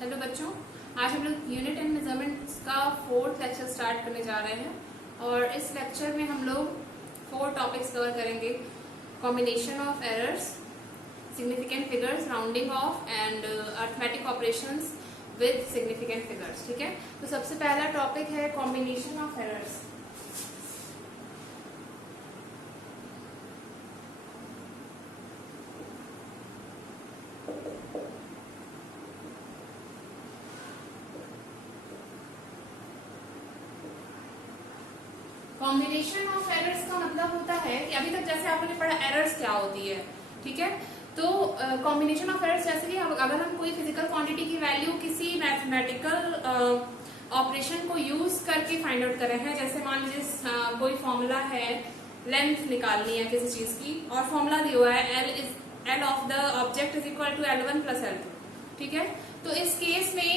Hello बच्चों, आज हम लोग यूनिट एंड मेजरमेंट्स का 4th लेक्चर स्टार्ट करने जा रहे हैं और इस लेक्चर में हम लोग 4 टॉपिक्स कवर करेंगे। Combination of errors, significant figures, rounding off and arithmetic operations with significant figures. ठीक है, तो सबसे पहला टॉपिक है combination of errors. Combination of errors का मतलब होता है कि अभी तक जैसे आपने पढ़ा एरर्स क्या होती है, ठीक है। तो कॉम्बिनेशन ऑफ एरर्स जैसे कि अगर हम कोई फिजिकल क्वांटिटी की वैल्यू किसी मैथमेटिकल ऑपरेशन को यूज करके फाइंड आउट कर रहे हैं, जैसे मान लीजिए कोई फॉर्मूला है, लेंथ निकालनी है किसी चीज की और फॉर्मूला दिया हुआ है L of the object is equal to L1 plus L2, ठीक है। तो इस केस में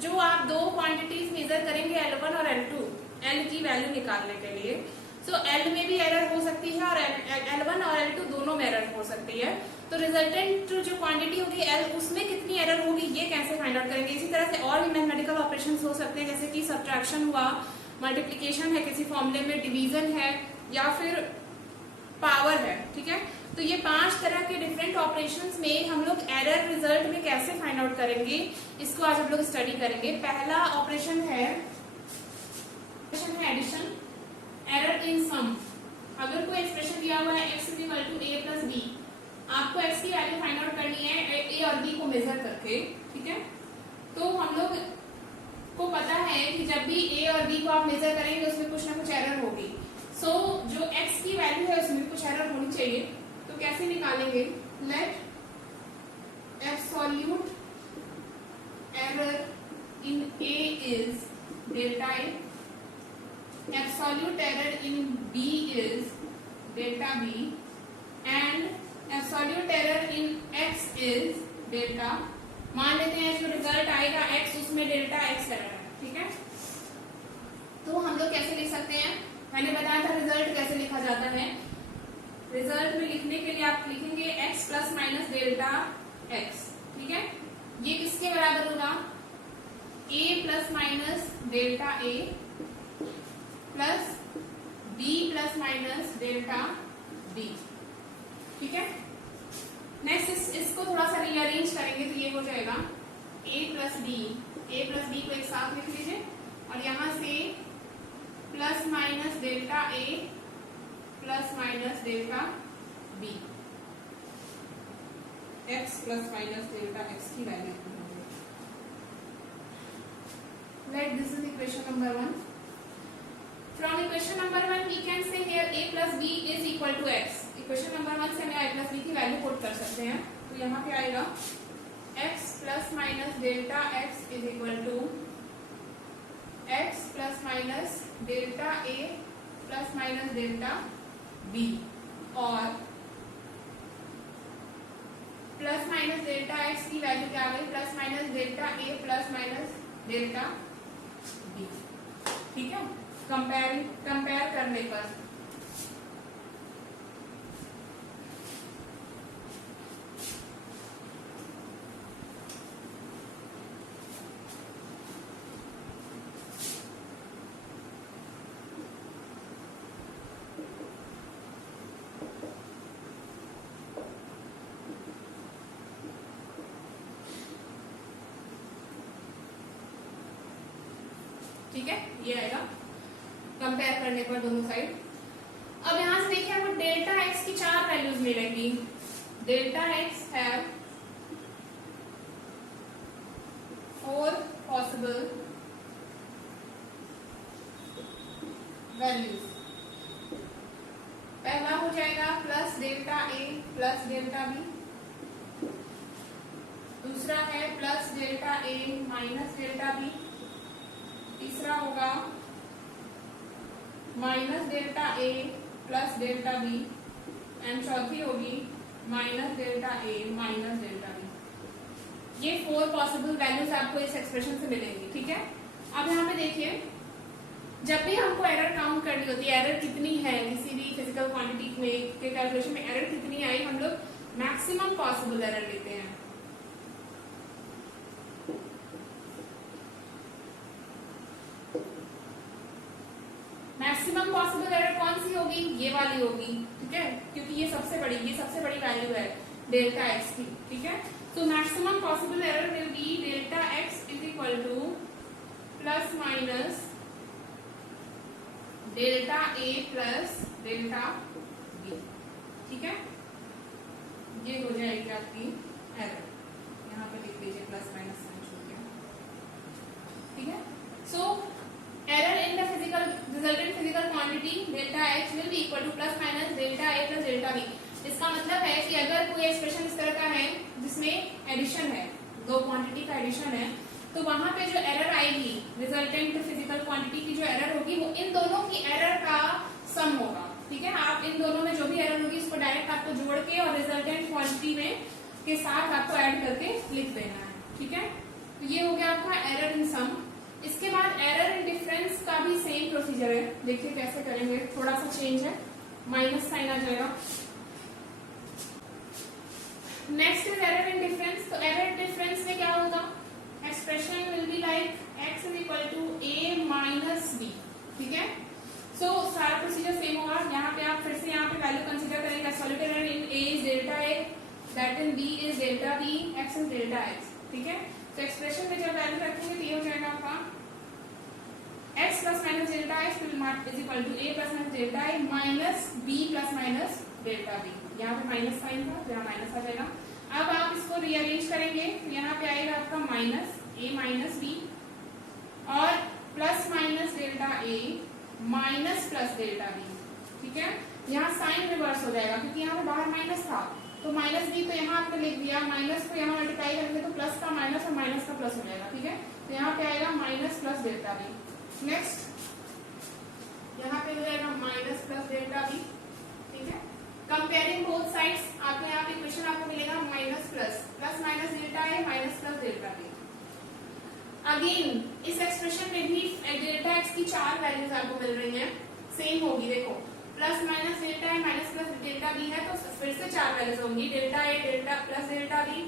जो आप दो क्वांटिटीज मेजर करेंगे L1 और L2, L की वैल्यू निकालने के लिए, तो L में भी एरर हो सकती है और L1 और L2 दोनों में एरर हो सकती है। तो रिजल्टेंट जो क्वांटिटी होगी L, उसमें कितनी एरर होगी ये कैसे फाइंड आउट करेंगे। इसी तरह से और भी मैथमेटिकल ऑपरेशंस हो सकते हैं, जैसे कि सब्ट्रैक्शन हुआ, मल्टीप्लिकेशन है किसी फॉर्मूले में, डिवीजन है या फिर पावर है, ठीक है। तो ये 5 तरह के डिफरेंट ऑपरेशंस में हम लोग एरर रिजल्ट में कैसे फाइंड आउट करेंगे, इसको आज हम लोग स्टडी करेंगे। पहला ऑपरेशन है एडिशन, एरर इन सम। अगर कोई एक्सप्रेशन दिया हुआ है x is equal to a plus b, आपको x की वैल्यू फाइंड आउट करनी है a और b को मेजर करके, ठीक है। तो हम लोग को पता है कि जब भी a और b को आप मेजर करेंगे उसमें कुछ ना कुछ एरर होगी। सो जो x की वैल्यू है उसमें कुछ एरर होनी चाहिए। तो कैसे निकालेंगे, let absolute error in a is delta a, absolute error in B is delta B and absolute error in X is delta। मान लेते हैं जो रिजल्ट आएगा X, उसमें डेल्टा X एरर है, ठीक है। तो हम लोग कैसे लिख सकते हैं, मैंने बताया था रिजल्ट कैसे लिखा जाता है। रिजल्ट में लिखने के लिए आप लिखेंगे X plus minus delta X, ठीक है। ये किसके बराबर होगा, A plus minus delta A plus b plus minus delta b, ठीक है। नेक्स्ट इसको थोड़ा सा रीअरेंज करेंगे तो ये हो जाएगा a प्लस b को एक साथ लिख लीजिए और यहाँ से plus minus delta a plus minus delta b, x plus minus delta x की value. Let this is equation number 1। From equation number 1 we can say here a plus b is equal to x। Equation number 1 से हमें a plus b की value put कर सकते हैं। तो यहाँ पे आएगा x plus minus delta x is equal to x plus minus delta a plus minus delta b और प्लस माइनस डेल्टा x की वैल्यू क्या आ गई, plus minus delta a plus minus delta b, ठीक है। कंपेयर करने पर ठीक है, ये आएगा कंपेयर करने पर दोनों साइड। अब यहां से देखिए आपको डेल्टा x की 4 वैल्यूज मिलेंगी। Delta x have 4 possible values. पहला हो जाएगा plus delta a plus delta b, दूसरा है plus delta a minus delta b, तीसरा होगा minus delta a plus delta b and चौथी होगी minus delta a minus delta b। ये 4 पॉसिबल वैल्यूज आपको इस एक्सप्रेशन से मिलेंगी, ठीक है। अब यहाँ पे देखिए, जब भी हमको एरर काउंट करनी होती है, एरर कितनी है किसी भी फिजिकल क्वांटिटी में के कैलकुलेशन में, एरर कितनी आई, हम लोग मैक्सिमम पॉसिबल एरर लेते हैं। मैक्सिमम पॉसिबल एरर कौन सी होगी, ये वाली होगी, ठीक है, क्योंकि ये सबसे बड़ी वैल्यू है डेल्टा एक्स की, ठीक है। तो maximum possible error will be delta x is equal to plus minus delta A plus delta B, ठीक है। ये हो जाएगी आपकी एरर, यहाँ पे लिख दीजिए प्लस माइनस साइन छोड़ के, ठीक है। So error in the physical resultant physical quantity delta H will be equal to plus minus delta A plus delta B. इसका मतलब है कि अगर कोई एक्सप्रेशन इस तरह का है जिसमें एडिशन है, दो क्वांटिटी का एडिशन है, तो वहां पे जो एरर आएगी रिजल्टेंट फिजिकल क्वांटिटी की जो एरर होगी वो इन दोनों की एरर का सम होगा, ठीक है। आप इन दोनों में जो भी एरर होगी उसको डायरेक्ट आपको जोड़ के और रिजल्टेंट क्वांटिटी में के साथ आपको ऐड करके लिख देना है, ठीक है। तो ये हो गया आपका एरर इन सम। इसके बाद एरर इन डिफरेंस का भी सेम प्रोसीजर है, देखिए कैसे करेंगे, थोड़ा सा चेंज है, माइनस साइन आ जाएगा। Next is error in difference. तो एरर इन डिफरेंस में क्या होगा, expression will be like x is equal to a minus b, ठीक है। सो सारा प्रोसीजर सेम होगा। यहाँ पे आप फिर से यहाँ पे वैल्यू कंसीडर करेंगे, absolute error in a is delta a, that in b is delta b, x is delta x, ठीक है। तो एक्सप्रेशन में जब वैल्यू रखेंगे तो ये हो जाएगा आपका x plus minus delta x is equal to a plus minus delta a minus b plus minus delta b। यहाँ पे माइनस साइन था, यहाँ माइनस आ जाएगा। अब आप इसको रीअरेंज करेंगे तो यहाँ पे आएगा आपका माइनस a माइनस b और plus minus delta a minus plus delta b, ठीक है। यहाँ साइन रिवर्स हो जाएगा क्योंकि यहाँ पे बाहर माइनस था, तो माइनस b तो यहाँ आपने लिख दिया, माइनस को यहाँ मल्टीप्लाई करेंगे तो प्लस का माइनस और माइनस का प्लस हो जाएगा, ठीक है। तो यहाँ पे आएगा minus plus delta b। Next यहाँ पे हो जाएगा माइनस प्लस डेल्टा b, ठीक है। कंपेयरिंग बोथ साइड्स आपको यहाँ पे इक्वेशन आपको मिलेगा minus plus, plus minus delta a minus plus delta b। Again इस एक्सप्रेशन में भी डेल्टा x की चार वैल्यूज आपको मिल रही हैं, सेम होगी, देखो plus minus delta a minus plus delta b है तो फिर से चार वैल्यूज होंगी, delta a delta plus delta b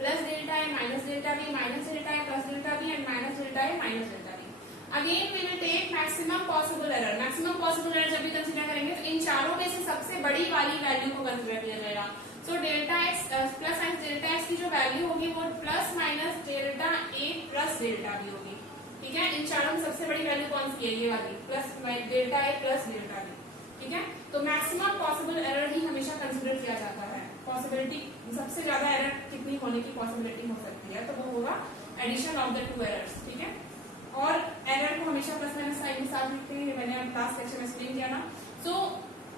plus delta a minus delta b minus delta a plus delta b and minus delta a minus delta b। Again we will take maximum possible error. Maximum possible error जब भी consider करेंगे तो इन चारों में से सबसे बड़ी वाली वैल्यू को कंसीडर किया जाएगा। So delta x plus minus delta x की जो वैल्यू होगी वो plus minus delta a plus delta b होगी, ठीक है। इन चारों में सबसे बड़ी वैल्यू कौन सी है, ये वाली plus delta a plus delta b, ठीक है। तो मैक्सिमम पॉसिबल एरर ही हमेशा कंसीडर किया जाता है। पॉसिबिलिटी सबसे ज्यादा एरर कितनी होने की पॉसिबिलिटी हो सकती है, तो वो होगा addition of the two errors, ठीक है। और एरर को हमेशा प्लस माइनस साइन के साथ लिखते हैं, मैंने लास्ट लेक्चर में एक्सप्लेन किया ना। So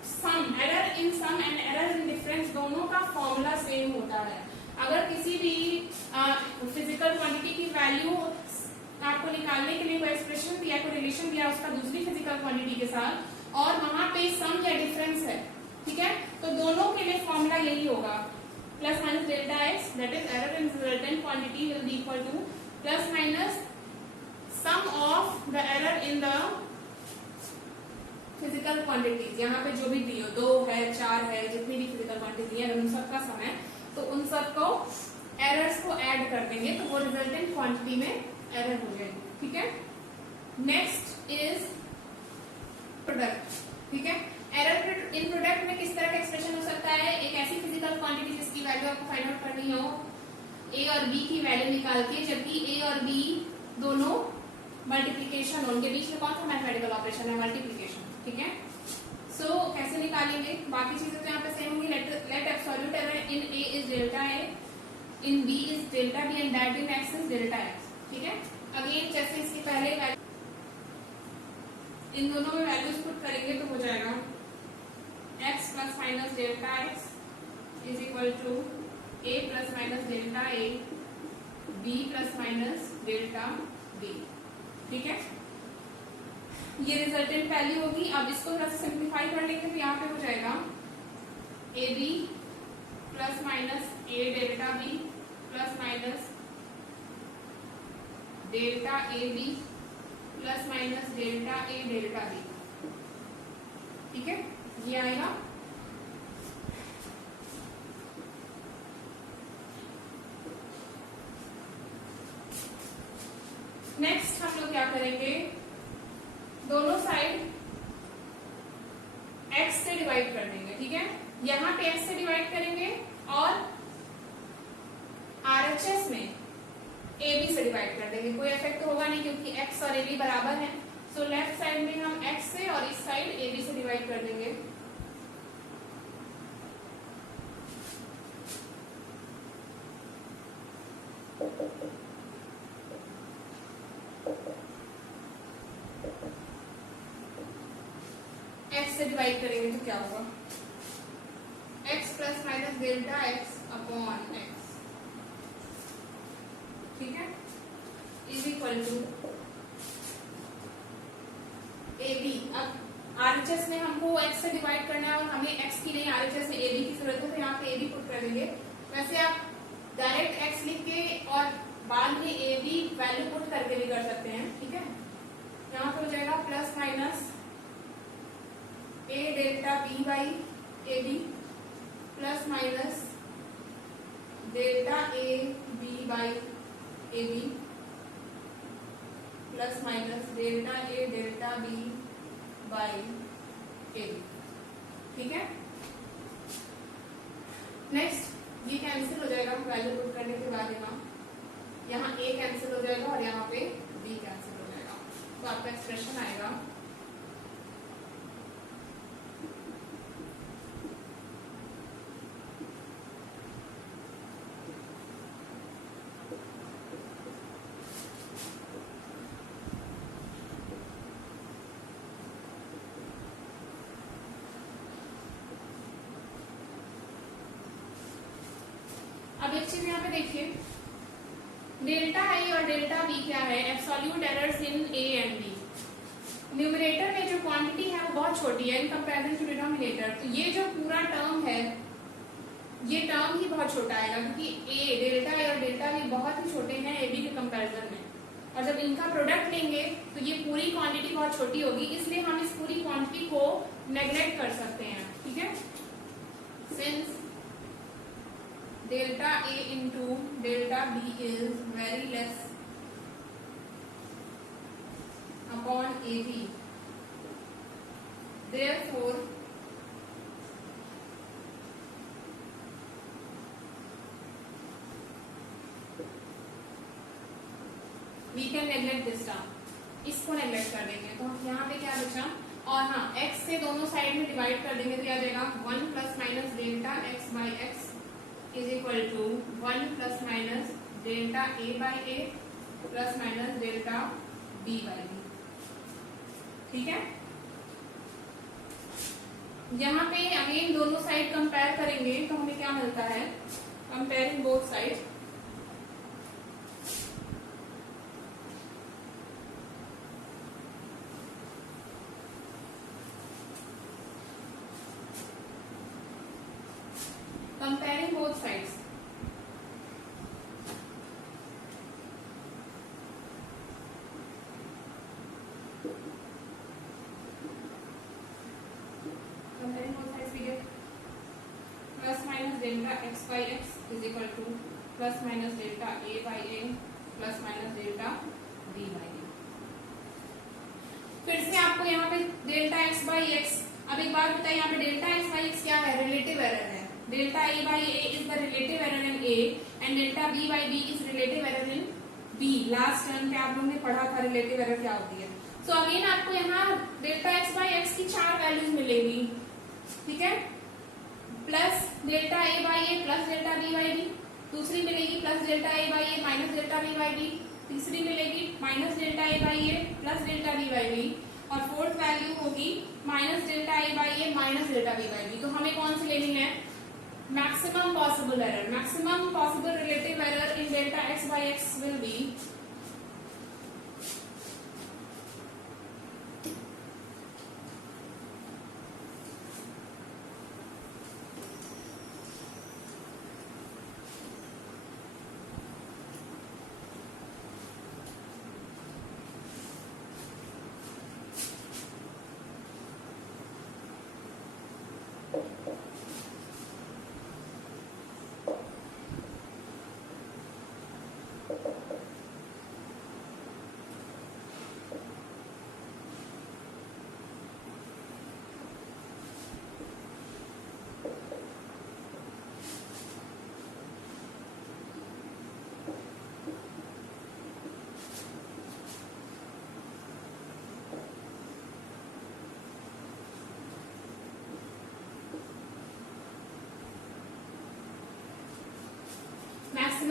sum error in sum and error in difference दोनों का फॉर्मूला सेम होता है। अगर किसी भी फिजिकल क्वांटिटी की वैल्यू आपको निकालने के लिए कोई एक्सप्रेशन दिया, कोई रिलेशन दिया उसका दूसरी फिजिकल क्वांटिटी के साथ और वहां पे सम या डिफरेंस है, ठीक है, तो दोनों के लिए फॉर्मूला यही होगा, plus minus delta x that is error in resultant quantity will be equal to plus minus sum of the error in the physical quantities. यहाँ पे जो भी दी हो, 2 है 4 है, जितनी भी फिजिकल क्वांटिटी है उन सब का सम है, तो उन सब को एरर्स को ऐड कर देंगे तो वो रिजल्टेंट क्वांटिटी में एरर हो जाएगी, ठीक है। नेक्स्ट इज प्रोडक्ट, ठीक है। एरर इन प्रोडक्ट में किस तरह का एक्सप्रेशन हो सकता है, एक ऐसी फिजिकल क्वांटिटी जिसकी वैल्यू आपको फाइंड आउट करनी हो a और b की वैल्यू निकाल के, जबकि a और b दोनों मल्टीप्लीकेशन, उनके बीच में कौन सा मैथमेटिकल ऑपरेशन है, मल्टीप्लीकेशन, ठीक है। सो कैसे निकालेंगे, बाकी चीजें तो यहाँ पे सेम होंगी। Let absolute error in a is delta a, in b is delta b and that in x is delta x, ठीक है। अगेन जैसे इसकी पहले इन दोनों में वैल्यूज पुट करेंगे तो हो जाएगा x plus minus delta x is equal to a plus minus delta a b plus minus delta b, ठीक है। ये रिजल्टेंट वैल्यू होगी। अब इसको थोड़ा सा सिंप्लीफाई कर लेंगे तो यहाँ पे हो जाएगा A B plus minus A delta B plus minus delta A B plus minus delta A delta B, ठीक है, ये आएगा। नेक्स्ट हम लोग क्या करेंगे, दोनों साइड यहाँ पे x से डिवाइड करेंगे और RHS में AB से डिवाइड कर देंगे। कोई इफेक्ट होगा नहीं क्योंकि x और AB बराबर हैं। सो लेफ्ट साइड में हम x से और इस साइड AB से डिवाइड कर देंगे। x से डिवाइड करेंगे तो क्या होगा, x plus minus delta x upon x, ठीक है, इज इक्वल टू AB। अब RHS में हमको x से डिवाइड करना है और हमें x की नहीं RHS में AB की जरूरत है, तो यहाँ पे AB पुट कर देंगे। वैसे आप डायरेक्ट x लिख के और बाद में AB वैल्यू पुट करके भी कर सकते हैं, ठीक है। यहाँ पे हो जाएगा plus minus A delta B by AB plus minus delta A B by AB plus minus delta A delta B by AB, ठीक है। नेक्स्ट ये कैंसिल हो जाएगा वैल्यू पुट करने के बाद, यहाँ A कैंसिल हो जाएगा और यहाँ पे B कैंसिल हो जाएगा, तो आपका एक्सप्रेशन आएगा अब एक चीज यहाँ पे देखिए, डेल्टा आई और डेल्टा बी क्या है, absolute errors in A and B. Numerator में जो क्वांटिटी है वो बहुत छोटी है इन कंपैरिजन टू डिनोमिनेटर, तो ये जो पूरा टर्म है ये टर्म ही बहुत छोटा आएगा क्योंकि ए डेल्टा ए और डेल्टा बी बहुत ही छोटे हैं ए बी के कंपैरिजन में, और जब इनका प्रोडक्ट लेंगे तो ये पूरी क्वांटिटी बहुत छोटी होगी, इसलिए हम इस पूरी क्वांटिटी को नेग्लेक्ट कर सकते हैं, ठीक है। Since delta A into delta B is very less upon AB, therefore we can neglect this term, इसको नेग्लेक्ट कर देंगे। तो यहाँ पे क्या बचा, और हाँ x से दोनों साइड में डिवाइड कर देंगे तो क्या आ जाएगा 1 plus minus delta x by x is equal to 1 plus minus delta A by A plus minus delta B by B, ठीक है। यहाँ पे अगेन दोनों साइड कंपेयर करेंगे तो हमें क्या मिलता है, comparing both side, comparing both sides, comparing both sides we get plus minus delta x by x is equal to plus minus delta A by A plus minus delta B by A। फिर से आपको यहाँ पे delta x by x, अब एक बात बताइए यहाँ पे डेल्टा x by x क्या है, रिलेटिव एरर है। Delta A by A is the relative error in A and delta B by B is relative error in B। Last term पे आप लोगों ने पढ़ा था रिलेटिव एरर क्या होती है। सो अगेन आपको यहाँ डेल्टा x by x की 4 वैल्यूज मिलेंगी, ठीक है। Plus delta A by A plus delta B by B, दूसरी मिलेगी plus delta A by A minus delta B by B, तीसरी मिलेगी minus delta A by A plus delta B by B, और fourth value होगी minus delta A by A minus delta B by B। तो हमें कौन सी लेनी है, maximum possible error, maximum possible relative error in delta x by x will be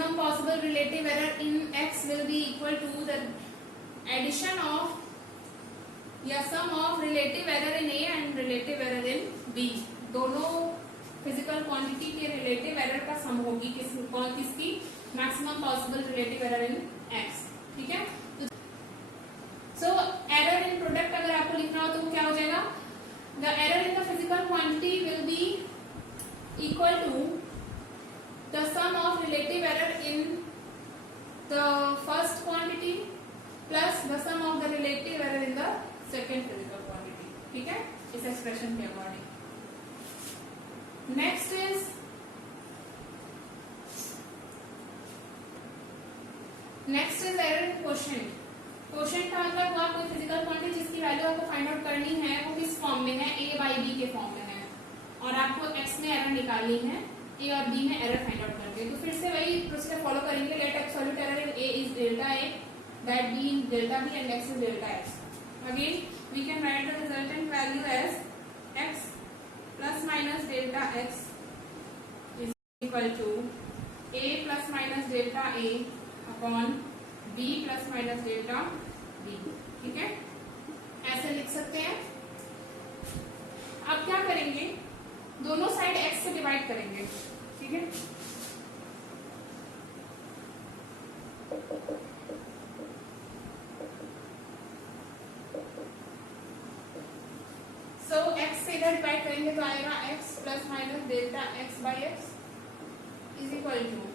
maximum possible relative error in x will be equal to the addition of या sum of relative error in A and relative error in B. दोनों physical quantity के relative error का सम होगी किसकी maximum possible relative error इन x. ठीक है. So error इन product अगर आपको लिखना हो तो क्या हो जाएगा, the error in the physical quantity will be equal to the sum of relative error in the first quantity plus the sum of the relative error in the second physical quantity. ठीक है, इस expression के according. Next is error in quotient. Quotient का मतलब हुआ कोई physical quantity जिसकी value आपको फाइंड आउट करनी है वो किस फॉर्म में है, a बाई बी के फॉर्म में है और आपको x में एरर निकालनी है, a और b में एरर फाइंड आउट करके. तो फिर से वही प्रोसीजर फॉलो करेंगे. Let absolute error in a is delta a, that b is delta b and x is delta x. Again we can write the resultant value as x plus minus delta x is equal to a plus minus delta a upon b plus minus delta b. ठीक है, ऐसे लिख सकते हैं. अब क्या करेंगे, दोनों साइड x से डिवाइड करेंगे. ठीक है, सो x से इधर डिवाइड करेंगे तो आएगा x plus minus delta x by x is equal to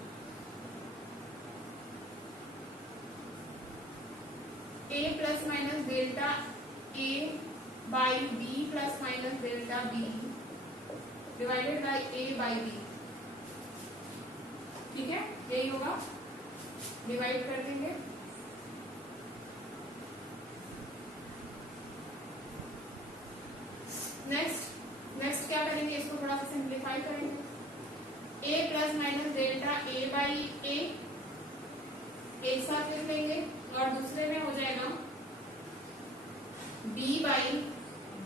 a plus minus delta a by b plus minus delta b divided by a by b. ठीक है, यही होगा. डिवाइड कर देंगे. नेक्स्ट क्या करेंगे, इसको थोड़ा सा सिंप्लीफाई करेंगे. a plus minus delta a by a एक साथ लिख लेंगे और दूसरे में हो जाएगा b by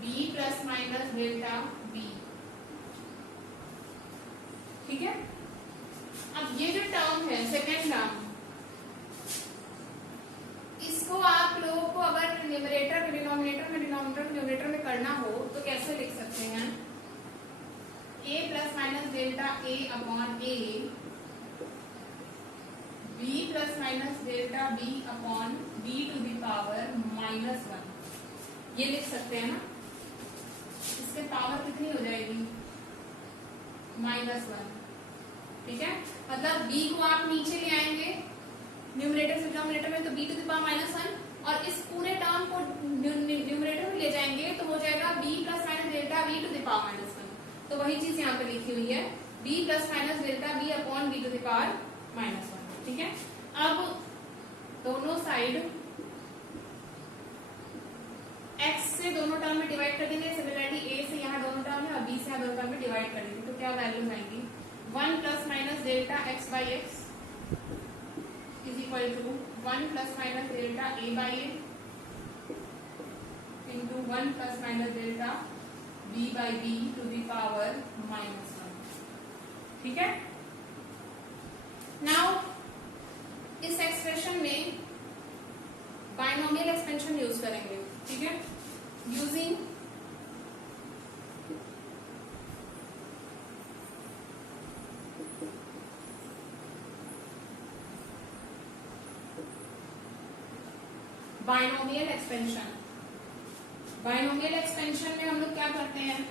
b plus minus delta b. ठीक है, अब ये जो टर्म है सेकेंड टर्म, इसको आप लोगों को अगर न्यूमरेटर में डिनोमिनेटर में करना हो तो कैसे लिख सकते हैं, a plus minus delta a upon a, b plus minus delta b upon b to the power minus 1. ये लिख सकते हैं ना. इसके पावर कितनी हो जाएगी, -1. ठीक है, मतलब b को आप नीचे ले आएंगे न्यूमरेटर से डिनोमिनेटर में तो b टू द पावर -1 और इस पूरे टर्म को न्यूमरेटर में ले जाएंगे तो हो जाएगा b plus minus delta b to the power -1. तो वही चीज यहाँ पे लिखी हुई है, b plus minus delta b upon b to the power -1. ठीक है, अब दोनों साइड x से दोनों टर्म में डिवाइड कर देंगे. सिमिलरली a से यहाँ दोनों टर्म में और b से यहाँ दोनों टर्म में डिवाइड कर देंगे. तो क्या वैल्यूज आएंगी, 1 plus minus delta x by x is equal to 1 plus minus delta a by a into 1 plus minus delta b by b to the power -1. ठीक है, नाउ इस एक्सप्रेशन में बाइनोमियल एक्सपेंशन यूज करेंगे. ठीक है, using binomial expansion. Binomial expansion में हम लोग क्या करते हैं,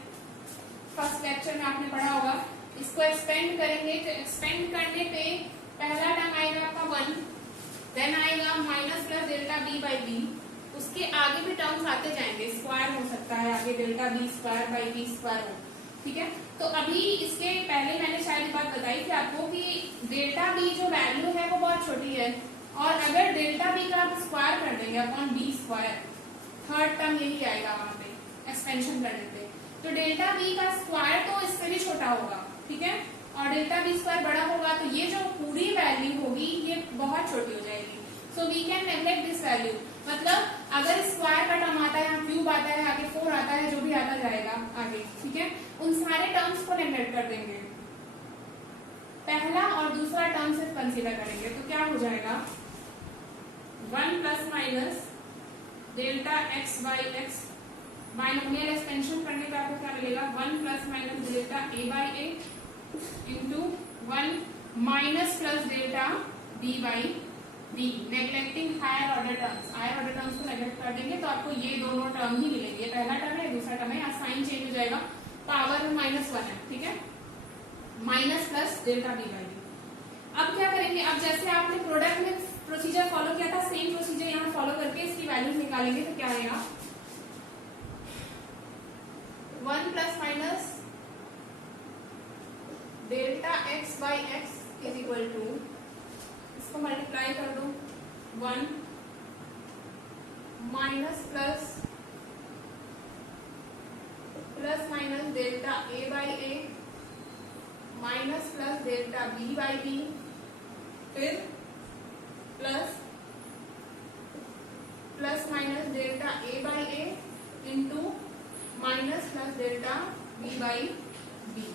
फर्स्ट लेक्चर में आपने पढ़ा होगा, इसको एक्सपेंड करेंगे. तो एक्सपेंड करने पे पहला टर्म आएगा आपका 1, देन आएगा minus plus delta b by B. उसके आगे भी टर्म्स आते जाएंगे, स्क्वायर हो सकता है आगे delta b square by B square हो. ठीक है, तो अभी इसके पहले मैंने शायद बात बताई थी आपको कि डेल्टा b जो वैल्यू है वो बहुत छोटी है और अगर डेल्टा b का आप स्क्वायर कर देंगे upon b square, third term यही आएगा वहां पे एक्सपेंशन करने पे. तो डेल्टा b का स्क्वायर तो इससे भी छोटा होगा. ठीक है, और डेल्टा b स्क्वायर बड़ा होगा तो ये जो पूरी वैल्यू होगी ये बहुत छोटी हो जाएगी. So we can neglect this value. मतलब अगर स्क्वायर का टर्म आता है, यहाँ क्यूब आता है, आगे 4 आता है, जो भी आता जाएगा आगे. ठीक है, उन सारे टर्म्स को नेगलेक्ट कर देंगे. पहला और दूसरा टर्म सिर्फ कंसीडर करेंगे तो क्या हो जाएगा 1 plus minus delta x by X binomial expansion करने पे आपको क्या मिलेगा 1 plus minus delta A by A into 1 minus plus delta B by B neglecting higher order terms को नेग्लेक्ट कर देंगे तो आपको ये दोनों टर्म ही मिलेंगे। पहला टर्म है दूसरा टर्म है, यहाँ साइन चेंज हो जाएगा, पावर में -1 है, ठीक है, minus plus delta B by B. अब क्या करेंगे, अब जैसे आपने प्रोडक्ट में प्रोसीजर फॉलो किया था सेम प्रोसीजर यहाँ फॉलो करके इसकी वैल्यूज निकालेंगे तो क्या आएगा 1 plus minus delta x by x is equal to, इसको मल्टीप्लाई कर दो 1 minus plus minus delta A by A minus plus delta B by b फिर plus minus delta A by A into minus plus delta B by b,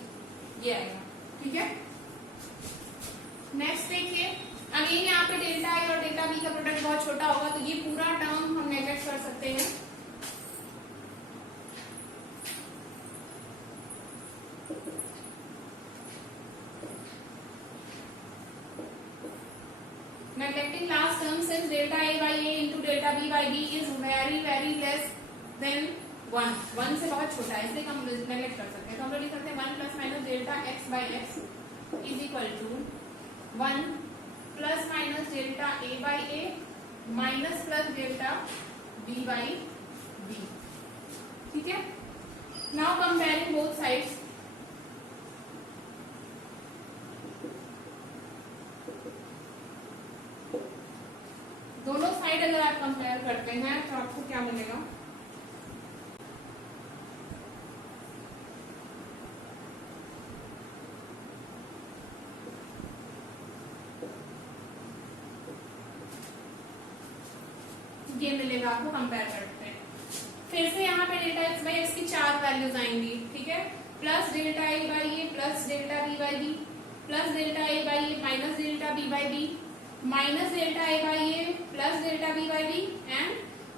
ये आएगा, ठीक है। Next देखिए again यहाँ पे डेल्टा ए और डेल्टा बी का प्रोडक्ट बहुत छोटा होगा तो ये पूरा टर्म हम नेगलेक्ट कर सकते हैं। Neglecting last term since delta a by a into delta b by b is very less than 1, 1 से बहुत छोटा है इसलिए हम नेगलेक्ट कर सकते हैं। तो हम लोग लिख सकते हैं 1 plus minus delta x by x is equal to 1 plus minus delta A by A minus plus delta B by B, ठीक है। नाउ कंपेयरिंग बोथ साइड्स, दोनों साइड अगर आप कंपेयर करते हैं तो आपको क्या मिलेगा ये मिलेगा आपको कंपेयर करते हैं। फिर से यहाँ पे डेल्टा एक्स बाई एक्स की 4 वैल्यूज आएंगी, ठीक है, plus delta A by A plus delta B by B plus delta A by A minus delta B by B minus delta A by A plus delta B by B and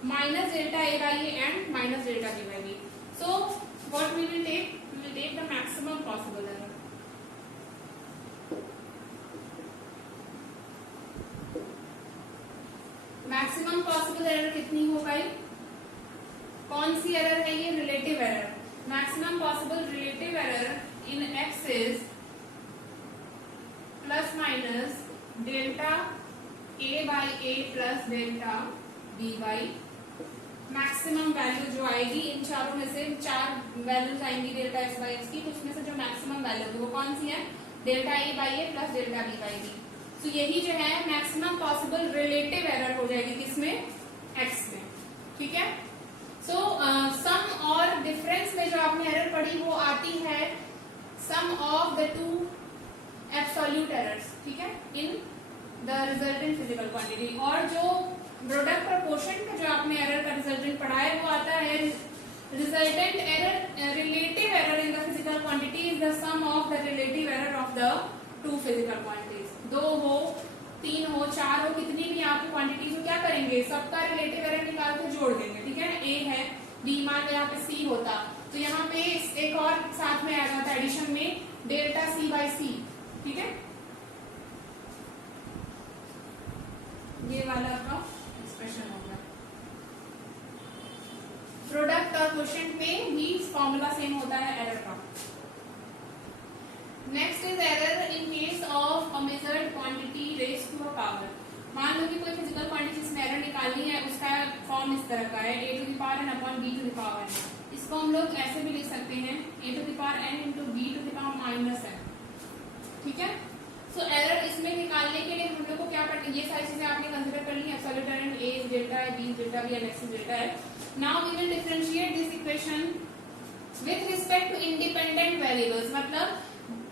minus delta A by A and minus delta B by B. So what we will take the maximum possible error. Maximum possible error कितनी हो गई, कौन सी error है ये, relative error. Maximum possible relative error in X is plus minus delta A by A plus delta B by, maximum value जो आएगी इन चारों में से 4 वैल्यूज आएंगी डेल्टा एक्स बाई एक्स की, तो उसमें से जो मैक्सिमम वैल्यू होगी वो कौन सी है, delta A by A plus delta B by B. तो यही जो है मैक्सिमम पॉसिबल रिलेटिव एरर हो जाएगी किसमें, एक्स में, ठीक है। सो सम और डिफरेंस में जो आपने एरर पढ़ी वो आती है sum of the two absolute errors, ठीक है, in the resultant physical quantity. और जो प्रोडक्ट प्रपोर्शन में जो आपने एरर का रिजल्टेंट पढ़ा है वो आता है resultant error, relative error in the physical quantity is the sum of the relative error of the two physical quantities. 2 हो 3 हो 4 हो कितनी भी आपकी क्वांटिटी जो क्या करेंगे सबका रिलेटिव एरर निकाल के जोड़ देंगे, ठीक है। ए है बी मान लो यहाँ पे सी होता तो यहाँ पे एक और साथ में आ जाता एडिशन में डेल्टा सी बाई सी, ठीक है, ये वाला आपका एक्सप्रेशन होगा। प्रोडक्ट और क्वोशिएंट में भी फॉर्मूला सेम होता है एरर का। Next is error in case of a measured quantity raised to a power. मान लो कि कोई फिजिकल क्वांटिटी जिसमें एरर निकालनी है उसका फॉर्म इस तरह का है a to the power n upon b to the power n। इसको हम लोग ऐसे भी लिख सकते हैं a to the power n into b to the power minus n, ठीक है। सो एरर इसमें निकालने के लिए हम लोग को क्या करना है, ये सारी चीजें आपने कंसीडर कर ली, absolute error a is delta है, b is delta, b and x is delta है। Now we will differentiate this equation with respect to independent variables, मतलब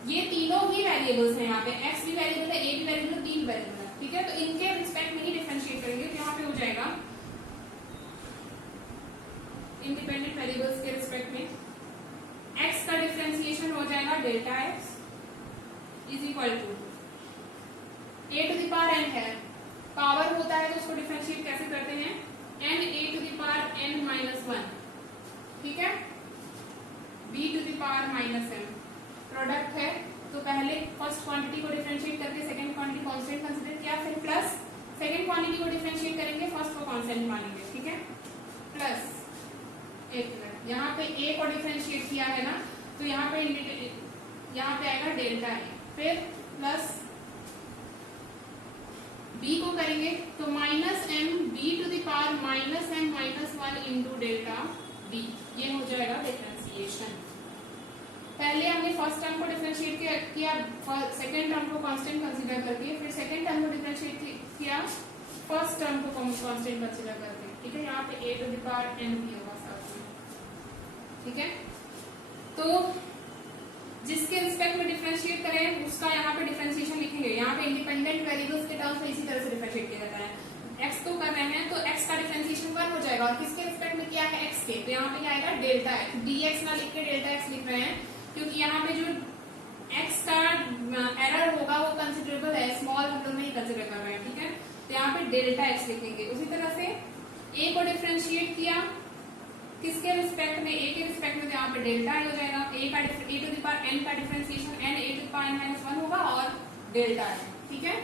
ये तीनों ही वेरिएबल्स हैं, यहाँ पे x भी वेरिएबल है, a भी वेरिएबल है, b भी वेरिएबल है, ठीक है। तो इनके रिस्पेक्ट में ही डिफरेंशिएट करेंगे तो यहाँ पे हो जाएगा इंडिपेंडेंट वेरिएबल्स के रिस्पेक्ट में x का डिफरेंशिएशन हो जाएगा delta x is equal to A to the power N है, पावर होता है तो उसको डिफरेंशिएट कैसे करते हैं, N A to the power N minus one, ठीक है, B to the power minus N, product है तो पहले फर्स्ट क्वांटिटी को डिफरेंशिएट करके सेकंड क्वांटिटी कांस्टेंट कंसीडर किया, फिर प्लस सेकंड क्वांटिटी को डिफरेंशिएट करेंगे फर्स्ट को कांस्टेंट मानेंगे, ठीक है, प्लस एक मिनट, यहाँ पे ए को डिफरेंशिएट किया है ना तो यहाँ पे आएगा डेल्टा ए, फिर प्लस बी को करेंगे तो minus M B to the power minus M minus one into delta B, ये हो जाएगा डिफरेंशिएशन। पहले हमने फर्स्ट टर्म को डिफरेंशिएट किया सेकंड टर्म को कांस्टेंट कंसीडर करके, फिर सेकंड टर्म को डिफरेंशिएट किया फर्स्ट टर्म को कांस्टेंट कंसीडर करके, ठीक है, यहाँ पे A to the power N भी होगा साथ में, ठीक है। तो जिसके रिस्पेक्ट में डिफरेंशिएट करें उसका यहाँ पे डिफरेंशिएशन लिखेंगे, यहाँ पे इंडिपेंडेंट वेरिएबल्स के टर्म्स में इसी तरह से डिफरेंशिएट किया जाता है। एक्स तो कर रहे हैं तो एक्स का डिफरेंशिएशन 1 हो जाएगा, और किसके रिस्पेक्ट में किया है, एक्स के, तो यहाँ पे क्या आएगा डेल्टा एक्स, dx ना लिख के डेल्टा एक्स लिख रहे हैं क्योंकि यहाँ पे जो x का एरर होगा वो कंसिडरेबल है, स्मॉल हम लोग नहीं कंसिडर कर रहे हैं, ठीक है, तो यहाँ पे डेल्टा x लिखेंगे। उसी तरह से a को डिफरेंशिएट किया किसके रिस्पेक्ट में, a के रिस्पेक्ट में, तो यहाँ पे डेल्टा हो जाएगा, a to the power n का differentiation n a to the power n minus one होगा और डेल्टा है, ठीक है।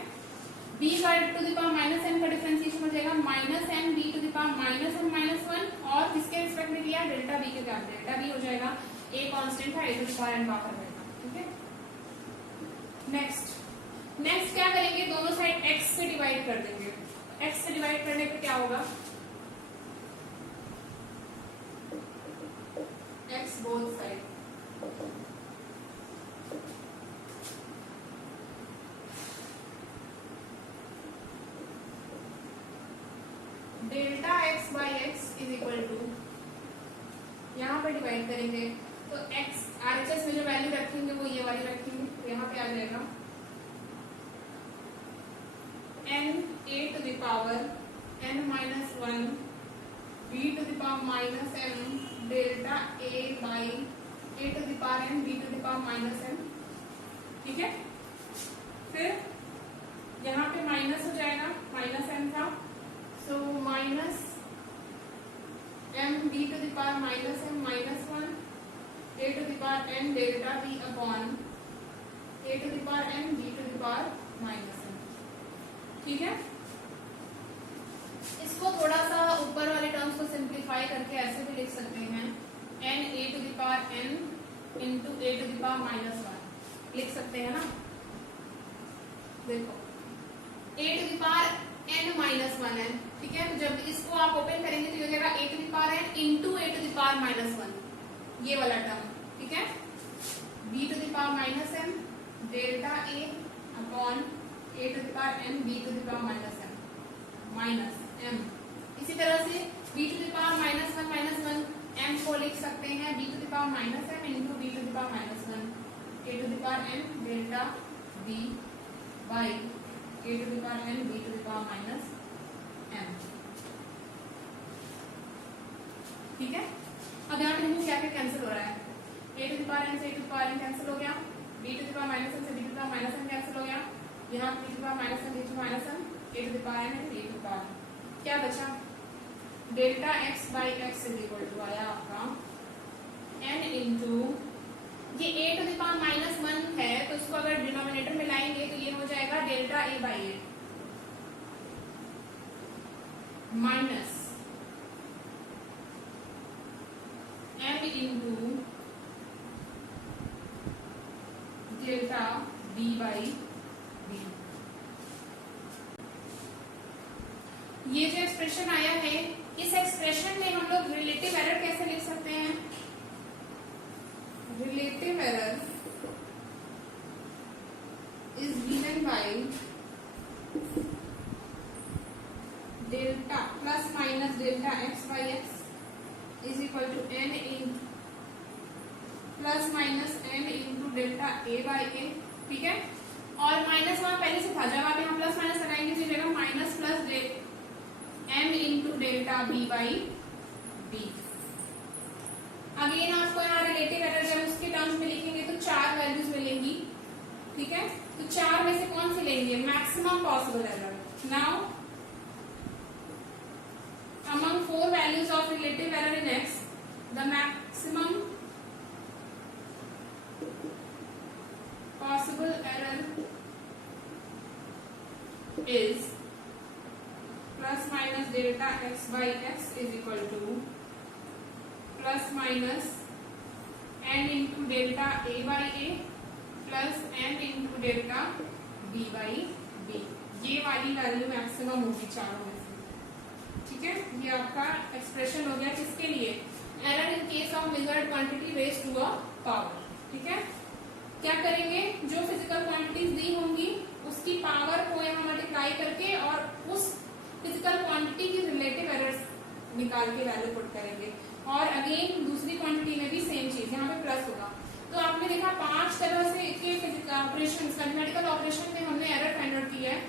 b का to the power minus n का डिफरेंशिएशन हो जाएगा minus m b to the power minus m minus one, और किसके रिस्पेक्ट में लिया डेल्टा b के साथ, डेल्टा b हो जाएगा a कांस्टेंट है, a to the power n बाहर रहेगा, ठीक है। नेक्स्ट क्या करेंगे, दोनों साइड x से डिवाइड कर देंगे, x से डिवाइड करने पे क्या होगा, x both side, delta x by x is equal to, यहाँ पर डिवाइड करेंगे तो x RHS में जो वैल्यू रखेंगे वो ये वाली रखेंगे, तो यहाँ पे आ जाएगा n a to the power n minus one b to the power minus m delta a by a to the power n b to the power minus m, ठीक है। फिर यहाँ पे माइनस हो जाएगा, माइनस m था, so minus m b to the power minus m minus one a to the power n delta b upon a to the power n b to the power minus m, ठीक है। इसको थोड़ा सा ऊपर वाले terms को simplify करके ऐसे भी लिख सकते हैं, n a to the power n into a to the power minus one लिख सकते हैं ना, देखो a to the power n minus one है, ठीक है, तो जब इसको आप ओपन करेंगे तो ये हो जाएगा a to the power n into a to the power minus one, ये वाला टर्म, ठीक है, b to the power minus m delta a upon a to the power n b to the power minus m minus m। इसी तरह से b to the power minus one m को लिख सकते हैं b to the power minus m into b to the power minus one a to the power n delta b by a to the power n b to the power minus m, ठीक है। अब यहाँ पे देखो क्या क्या cancel हो रहा है, a to the power n से a to the power n cancel हो गया, b to the power minus m से b to the power minus m cancel हो गया, यहाँ b to the power minus m b to the minus m a to the power n है a to the power, क्या बचा, delta x by x is equal to आया आपका n into ये a to the power minus one है तो इसको अगर डिनोमिनेटर में लाएंगे तो ये हो जाएगा delta a by A minus m into delta b by b। ये जो एक्सप्रेशन आया है, इस एक्सप्रेशन में हम लोग रिलेटिव एरर कैसे लिख सकते हैं, relative error is given by delta plus minus delta x by x is equal to n in plus minus n into delta a by a, ठीक है। और माइनस वहां पहले से था, जब आप यहाँ प्लस माइनस लगाएंगे तो जगह minus plus m into delta b by b। Again आपको यहाँ रिलेटिव एरर जब उसके टर्म्स में लिखेंगे तो चार वैल्यूज मिलेंगी, ठीक है। तो चार में से कौन से लेंगे? Maximum possible error. Now among four values of relative error in x, the maximum possible error is plus minus delta x by x is equal to plus minus n into delta a by a plus n into delta b by b। ये वाली value maximum होगी चारों में से, ठीक है। ये आपका एक्सप्रेशन हो गया किसके लिए? Error in case of measured quantity raised to a power, ठीक है। क्या करेंगे? जो फिजिकल क्वांटिटीज दी होंगी उसकी पावर को यहाँ मल्टीप्लाई करके और उस फिजिकल क्वांटिटी की रिलेटिव एरर्स निकाल के वैल्यू पुट करेंगे। और अगेन दूसरी क्वांटिटी में भी सेम चीज, यहाँ पे प्लस होगा। तो आपने देखा 5 तरह से के फिजिकल ऑपरेशन, मैथमेटिकल ऑपरेशन में हमने एरर फाइंड आउट किया है।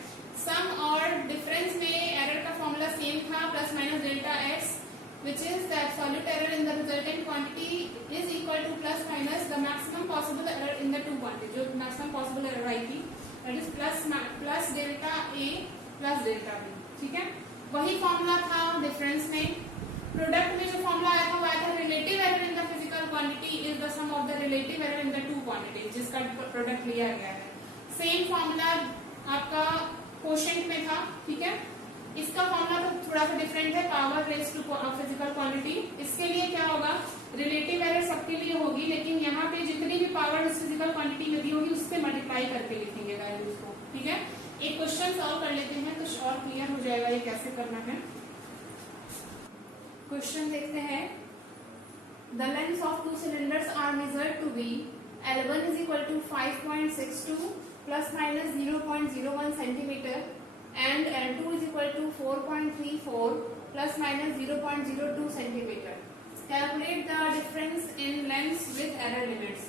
सम और डिफरेंस में एरर का फॉर्मूला सेम था, plus minus delta x which is the absolute error in the resultant quantity is equal to plus minus the maximum possible error in the two quantities। जो maximum possible error आई थी that is plus delta a plus delta b, ठीक है। वही formula था difference में। Product में जो formula आया था वो आया था relative error in the physical quantity is the sum of the relative error in the two quantities, जिसका प्रोडक्ट लिया गया है। सेम फॉर्मूला आपका क्वोशिएंट में था, ठीक है। इसका फॉर्मूला तो थोड़ा सा डिफरेंट है, power raise to physical quantity. इसके लिए क्या होगा? रिलेटिव एरर सबके लिए होगी, लेकिन यहाँ पे जितनी भी पावर इस फिजिकल क्वांटिटी में दी होगी उससे मल्टीप्लाई करके लिखेंगे वैल्यूज को, ठीक है। एक क्वेश्चन सॉल्व कर लेते हैं तो और क्लियर हो जाएगा ये कैसे करना है। क्वेश्चन देखते हैं। The length of two cylinders are measured to be L1 is equal to 5.62 plus minus 0.01 centimeter and L2 is equal to 4.34 plus minus 0.02 centimeter. Calculate the difference in lengths with error limits.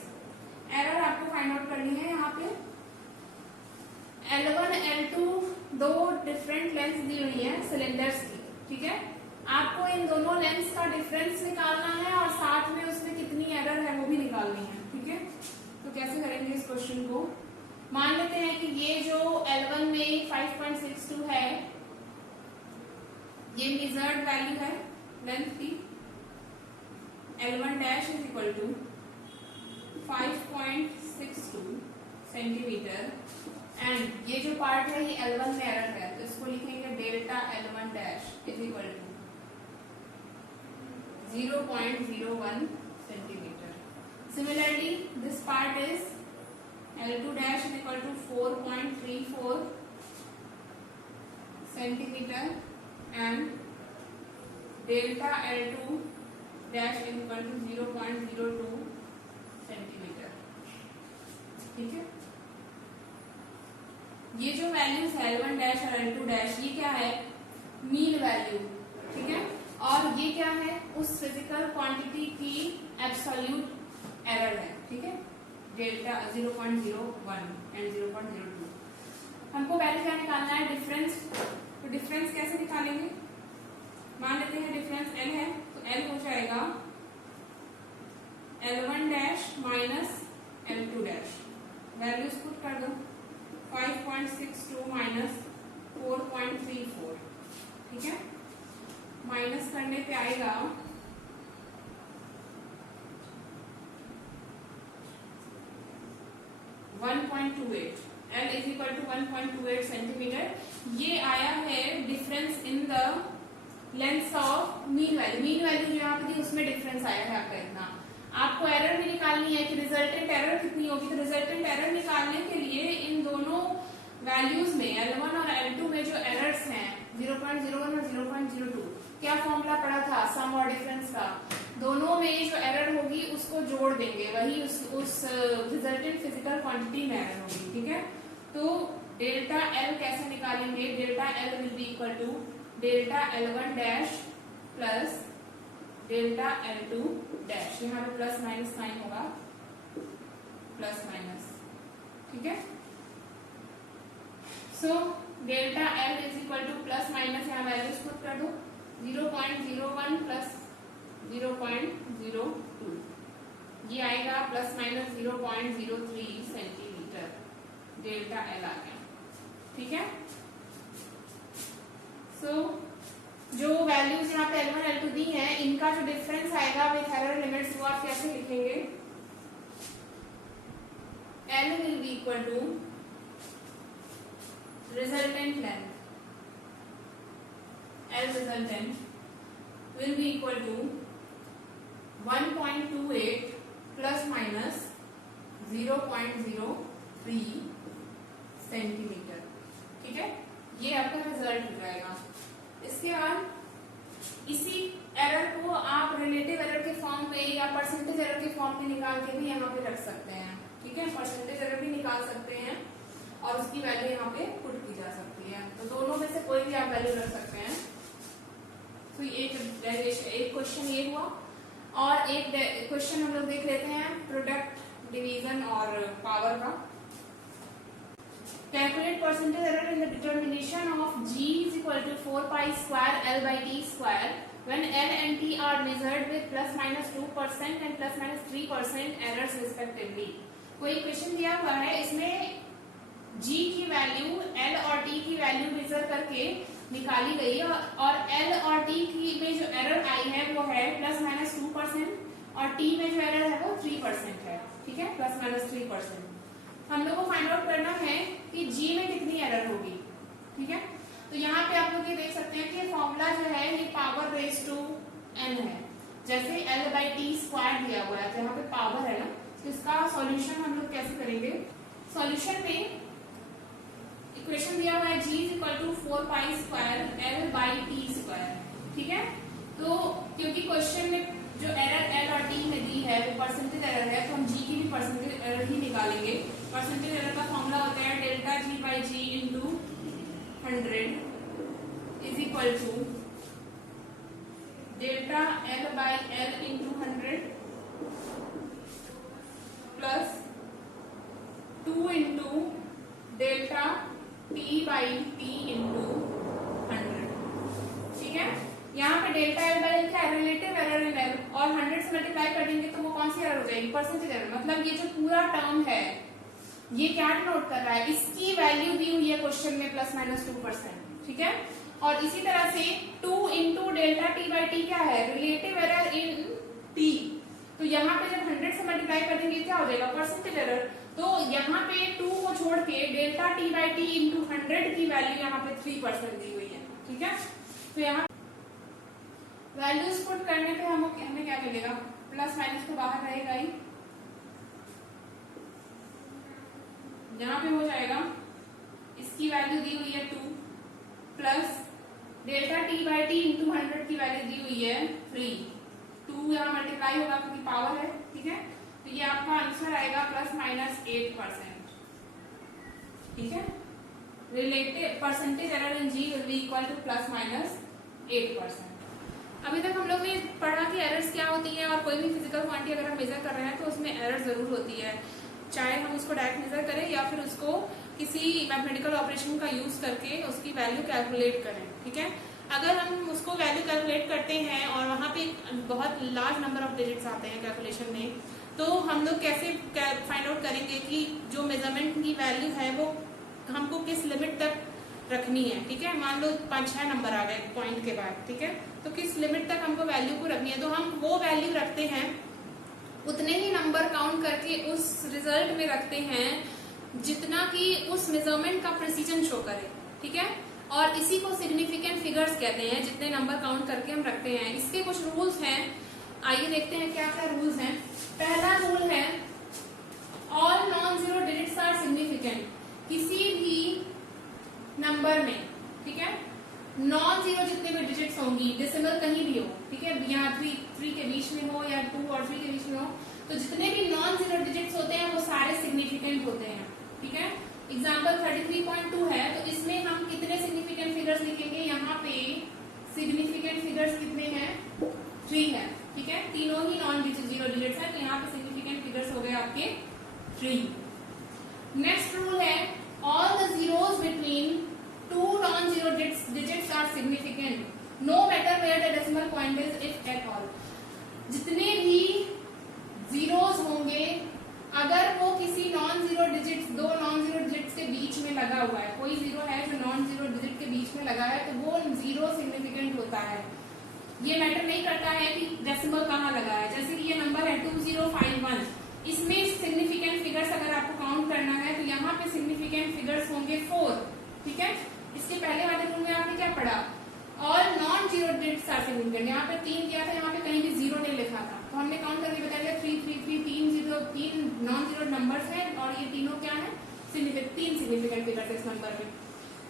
Error आपको find out करनी है। यहाँ पे L1 L2 दो different length दी हुई है cylinders की, ठीक है। आपको इन दोनों लेंथ्स का डिफरेंस निकालना है और साथ में उसमें कितनी एरर है वो भी निकालनी है, ठीक है। तो कैसे करेंगे इस क्वेश्चन को? मान लेते हैं कि ये जो L1 में 5.62 है ये मेजर्ड वैल्यू है लेंथ की। L1 dash is equal to 5.62 centimetre and ये जो पार्ट है ये L1 में एरर है, तो इसको लिखेंगे delta L1 dash is equal to 0.01 centimetre. Similarly, this part is L2 dash is equal to 4.34 centimeter and delta L2 dash is equal to 0.02 centimeter, ठीक है। ये जो वैल्यूज है L1 dash और L2 dash ये क्या है? मीन वैल्यू, ठीक है। और ये क्या है? उस फिजिकल क्वांटिटी की एब्सोल्यूट एरर है, ठीक है। Delta 0.01 and 0.02। हमको पहले क्या निकालना है? डिफरेंस। तो डिफरेंस कैसे निकालेंगे? मान लेते हैं डिफरेंस L है, तो L हो जाएगा L1 dash minus L2 dash. Values put कर दो, 5.62 माइनस 4.34, ठीक है। माइनस करने पे आएगा 1.28। L is equal to 1.28 centimetre. ये आया है difference in the length of mean value. Mean value जो यहाँ पे थी उसमें डिफरेंस आया है आपका इतना। आपको एरर भी निकालनी है कि रिजल्टेंट एरर कितनी होगी। तो रिजल्टेंट एरर निकालने के लिए इन दोनों वैल्यूज में L1 और L2 में जो एरर्स हैं 0.01 और 0.02 क्या फॉर्मूला पड़ा था? सम और डिफरेंस का। दोनों में जो एरर होगी उसको जोड़ देंगे, वही उस रिजल्टेंट फिजिकल क्वांटिटी में एरर होगी, ठीक है। तो डेल्टा L कैसे निकालेंगे? Delta L will be equal to delta L1 dash plus delta L2 dash. यहाँ पे प्लस माइनस साइन होगा, प्लस माइनस, ठीक है। So delta L is equal to plus minus, यहाँ वैल्यूज पुट कर दो, 0.01 प्लस 0.02, ये आएगा plus minus 0.03 centimetre. Delta L आ गया। ठीक है, सो जो वैल्यूज यहाँ पे L1 L2 दी है, इनका जो डिफरेंस आएगा विथ एरर लिमिट्स वो आप कैसे लिखेंगे? L will be equal to resultant length, L resultant will be equal to 1.28 plus minus 0.03 centimetre. ठीक है, ये आपका रिजल्ट हो जाएगा। इसके बाद इसी एरर को आप रिलेटिव एरर के फॉर्म में या परसेंटेज एरर के फॉर्म में निकाल के भी यहाँ पे रख सकते हैं। ठीक है, परसेंटेज एरर भी निकाल सकते हैं और उसकी वैल्यू यहाँ पे पुट की जा सकती है। तो दोनों में से कोई भी आप वैल्यू रख सकते हैं। तो एक क्वेश्चन ये हुआ, और एक क्वेश्चन हम लोग देख लेते हैं प्रोडक्ट डिवीजन और पावर का। Calculate percentage error in the determination of G is equal to 4 pi square L by T square when L and T are measured with plus minus 2% and plus minus 3% errors respectively। कोई question दिया हुआ है, इसमें G की value L और T की value major करके निकाली गई है और L और T की में जो एरर आई है वो है प्लस माइनस 2% और T में जो एरर है वो 3% है। ठीक है, प्लस माइनस 3%। हम लोग को फाइंड आउट करना है कि G में कितनी एरर होगी। ठीक है, तो यहाँ पे आप लोग ये देख सकते हैं कि फॉर्मूला जो है ये पावर रेज टू n है। जैसे L by T स्क्वायर दिया हुआ है तो यहाँ पे पावर है ना, तो इसका सॉल्यूशन हम लोग कैसे करेंगे? सॉल्यूशन में इक्वेशन दिया हुआ है G is equal to 4 pi square L by T square। ठीक है, तो क्योंकि क्वेश्चन में जो एरर L और T में दी है वो परसेंटेज एरर है, तो हम G की भी परसेंटेज एरर ही निकालेंगे। परसेंटेज एरर का फॉर्मूला होता है delta G by G into 100 is equal to delta L by L into 100 plus 2 into delta T by T into 100। ठीक है, यहाँ पे डेल्टा L by L क्या है? रिलेटिव एरर इन L, और 100 से मल्टीप्लाई कर देंगे तो वो कौन सी एरर हो जाएगी? Percentage error. मतलब ये जो पूरा टर्म है ये क्या डिनोट कर रहा है? इसकी वैल्यू दी हुई है क्वेश्चन में प्लस माइनस 2%। ठीक है, और इसी तरह से 2 into delta T by T क्या है? रिलेटिव एरर इन टी। तो यहाँ पे जब 100 से मल्टीप्लाई कर देंगे क्या हो जाएगा? Percentage error. तो यहाँ पे 2 को छोड़ के delta T by T into 100 की वैल्यू यहाँ पे 3% दी हुई है। ठीक है, तो यहाँ वैल्यूज पुट करने पे हमें क्या मिलेगा? प्लस माइनस तो बाहर रहेगा ही, यहाँ पे हो जाएगा इसकी वैल्यू दी हुई है 2 plus delta T by T into 100 की वैल्यू दी हुई है 3। 2 यहाँ मल्टीप्लाई होगा क्योंकि पावर है। ठीक है, तो ये आपका आंसर आएगा प्लस माइनस 8%। ठीक है, relative percentage error in G will be equal to plus minus 8%। अभी तक हम लोग ने पढ़ा कि एरर्स क्या होती हैं, और कोई भी फिजिकल क्वांटिटी अगर हम मेजर कर रहे हैं तो उसमें एरर जरूर होती है, चाहे हम उसको डायरेक्ट मेजर करें या फिर उसको किसी मैथमेटिकल ऑपरेशन का यूज करके उसकी वैल्यू कैलकुलेट करें। ठीक है, अगर हम उसको वैल्यू कैलकुलेट करते हैं और वहाँ पे बहुत लार्ज नंबर ऑफ डिजिट्स आते हैं कैलकुलेशन में, तो हम लोग कैसे फाइंड आउट करेंगे कि जो मेजरमेंट की वैल्यू है वो हमको किस लिमिट तक रखनी है। ठीक है, मान लो 5-6 नंबर आ गए पॉइंट के बाद। ठीक है, तो किस लिमिट तक हमको वैल्यू को रखनी है, तो हम वो वैल्यू रखते हैं, उतने ही नंबर काउंट करके उस रिजल्ट में रखते हैं जितना कि उस मेजरमेंट का प्रिसीजन शो करे। ठीक है, और इसी को सिग्निफिकेंट फिगर्स कहते हैं, जितने नंबर काउंट करके हम रखते हैं। इसके कुछ रूल्स हैं, आइए देखते हैं क्या क्या रूल्स हैं। पहला रूल है all non zero digits are significant. किसी भी नंबर में, ठीक है, नॉन जीरो जितने भी डिजिट्स होंगी, डेसिमल कहीं भी हो, ठीक है, यहाँ 3 के बीच में हो या 2 और 3 के बीच में हो, तो जितने भी नॉन जीरो डिजिट्स होते हैं वो सारे सिग्निफिकेंट होते हैं। ठीक है, एग्जाम्पल 33.2 है, तो इसमें हम कितने सिग्निफिकेंट फिगर्स लिखेंगे? यहाँ पे सिग्निफिकेंट फिगर्स कितने हैं? 3 है। ठीक है, तीनों ही नॉन जीरो डिजिट्स हैं, तो यहाँ पे सिग्निफिकेंट फिगर्स हो गए आपके 3। नेक्स्ट रूल है all the zeros between 2 non-zero digits are significant no matter where the decimal point is if at all। जितने भी जीरोस होंगे अगर वो किसी नॉन जीरो डिजिट्स, दो नॉन जीरो डिजिट्स के बीच में लगा हुआ है, कोई जीरो है जो नॉन जीरो डिजिट के बीच में लगा है, तो वो जीरो सिग्निफिकेंट होता है। ये मैटर नहीं करता है कि डेसिमल कहाँ लगा है। जैसे कि ये नंबर है 2051, इसमें सिग्निफिकेंट फिगर्स अगर आपको काउंट करना है तो यहाँ पे सिग्निफिकेंट फिगर्स होंगे 4, ठीक है। इसके पहले वाले रूल में आपने क्या पढ़ा, और non zero digits are significant, यहाँ पे 3 किया था, यहाँ पे कहीं भी जीरो नहीं लिखा था, तो हमने काउंट करके बता दिया 3 3 3, 3 नॉन जीरो नंबर्स हैं और ये तीनों क्या है, सिग्निफिकेंट, 3 सिग्निफिकेंट फिगर्स इस नंबर में।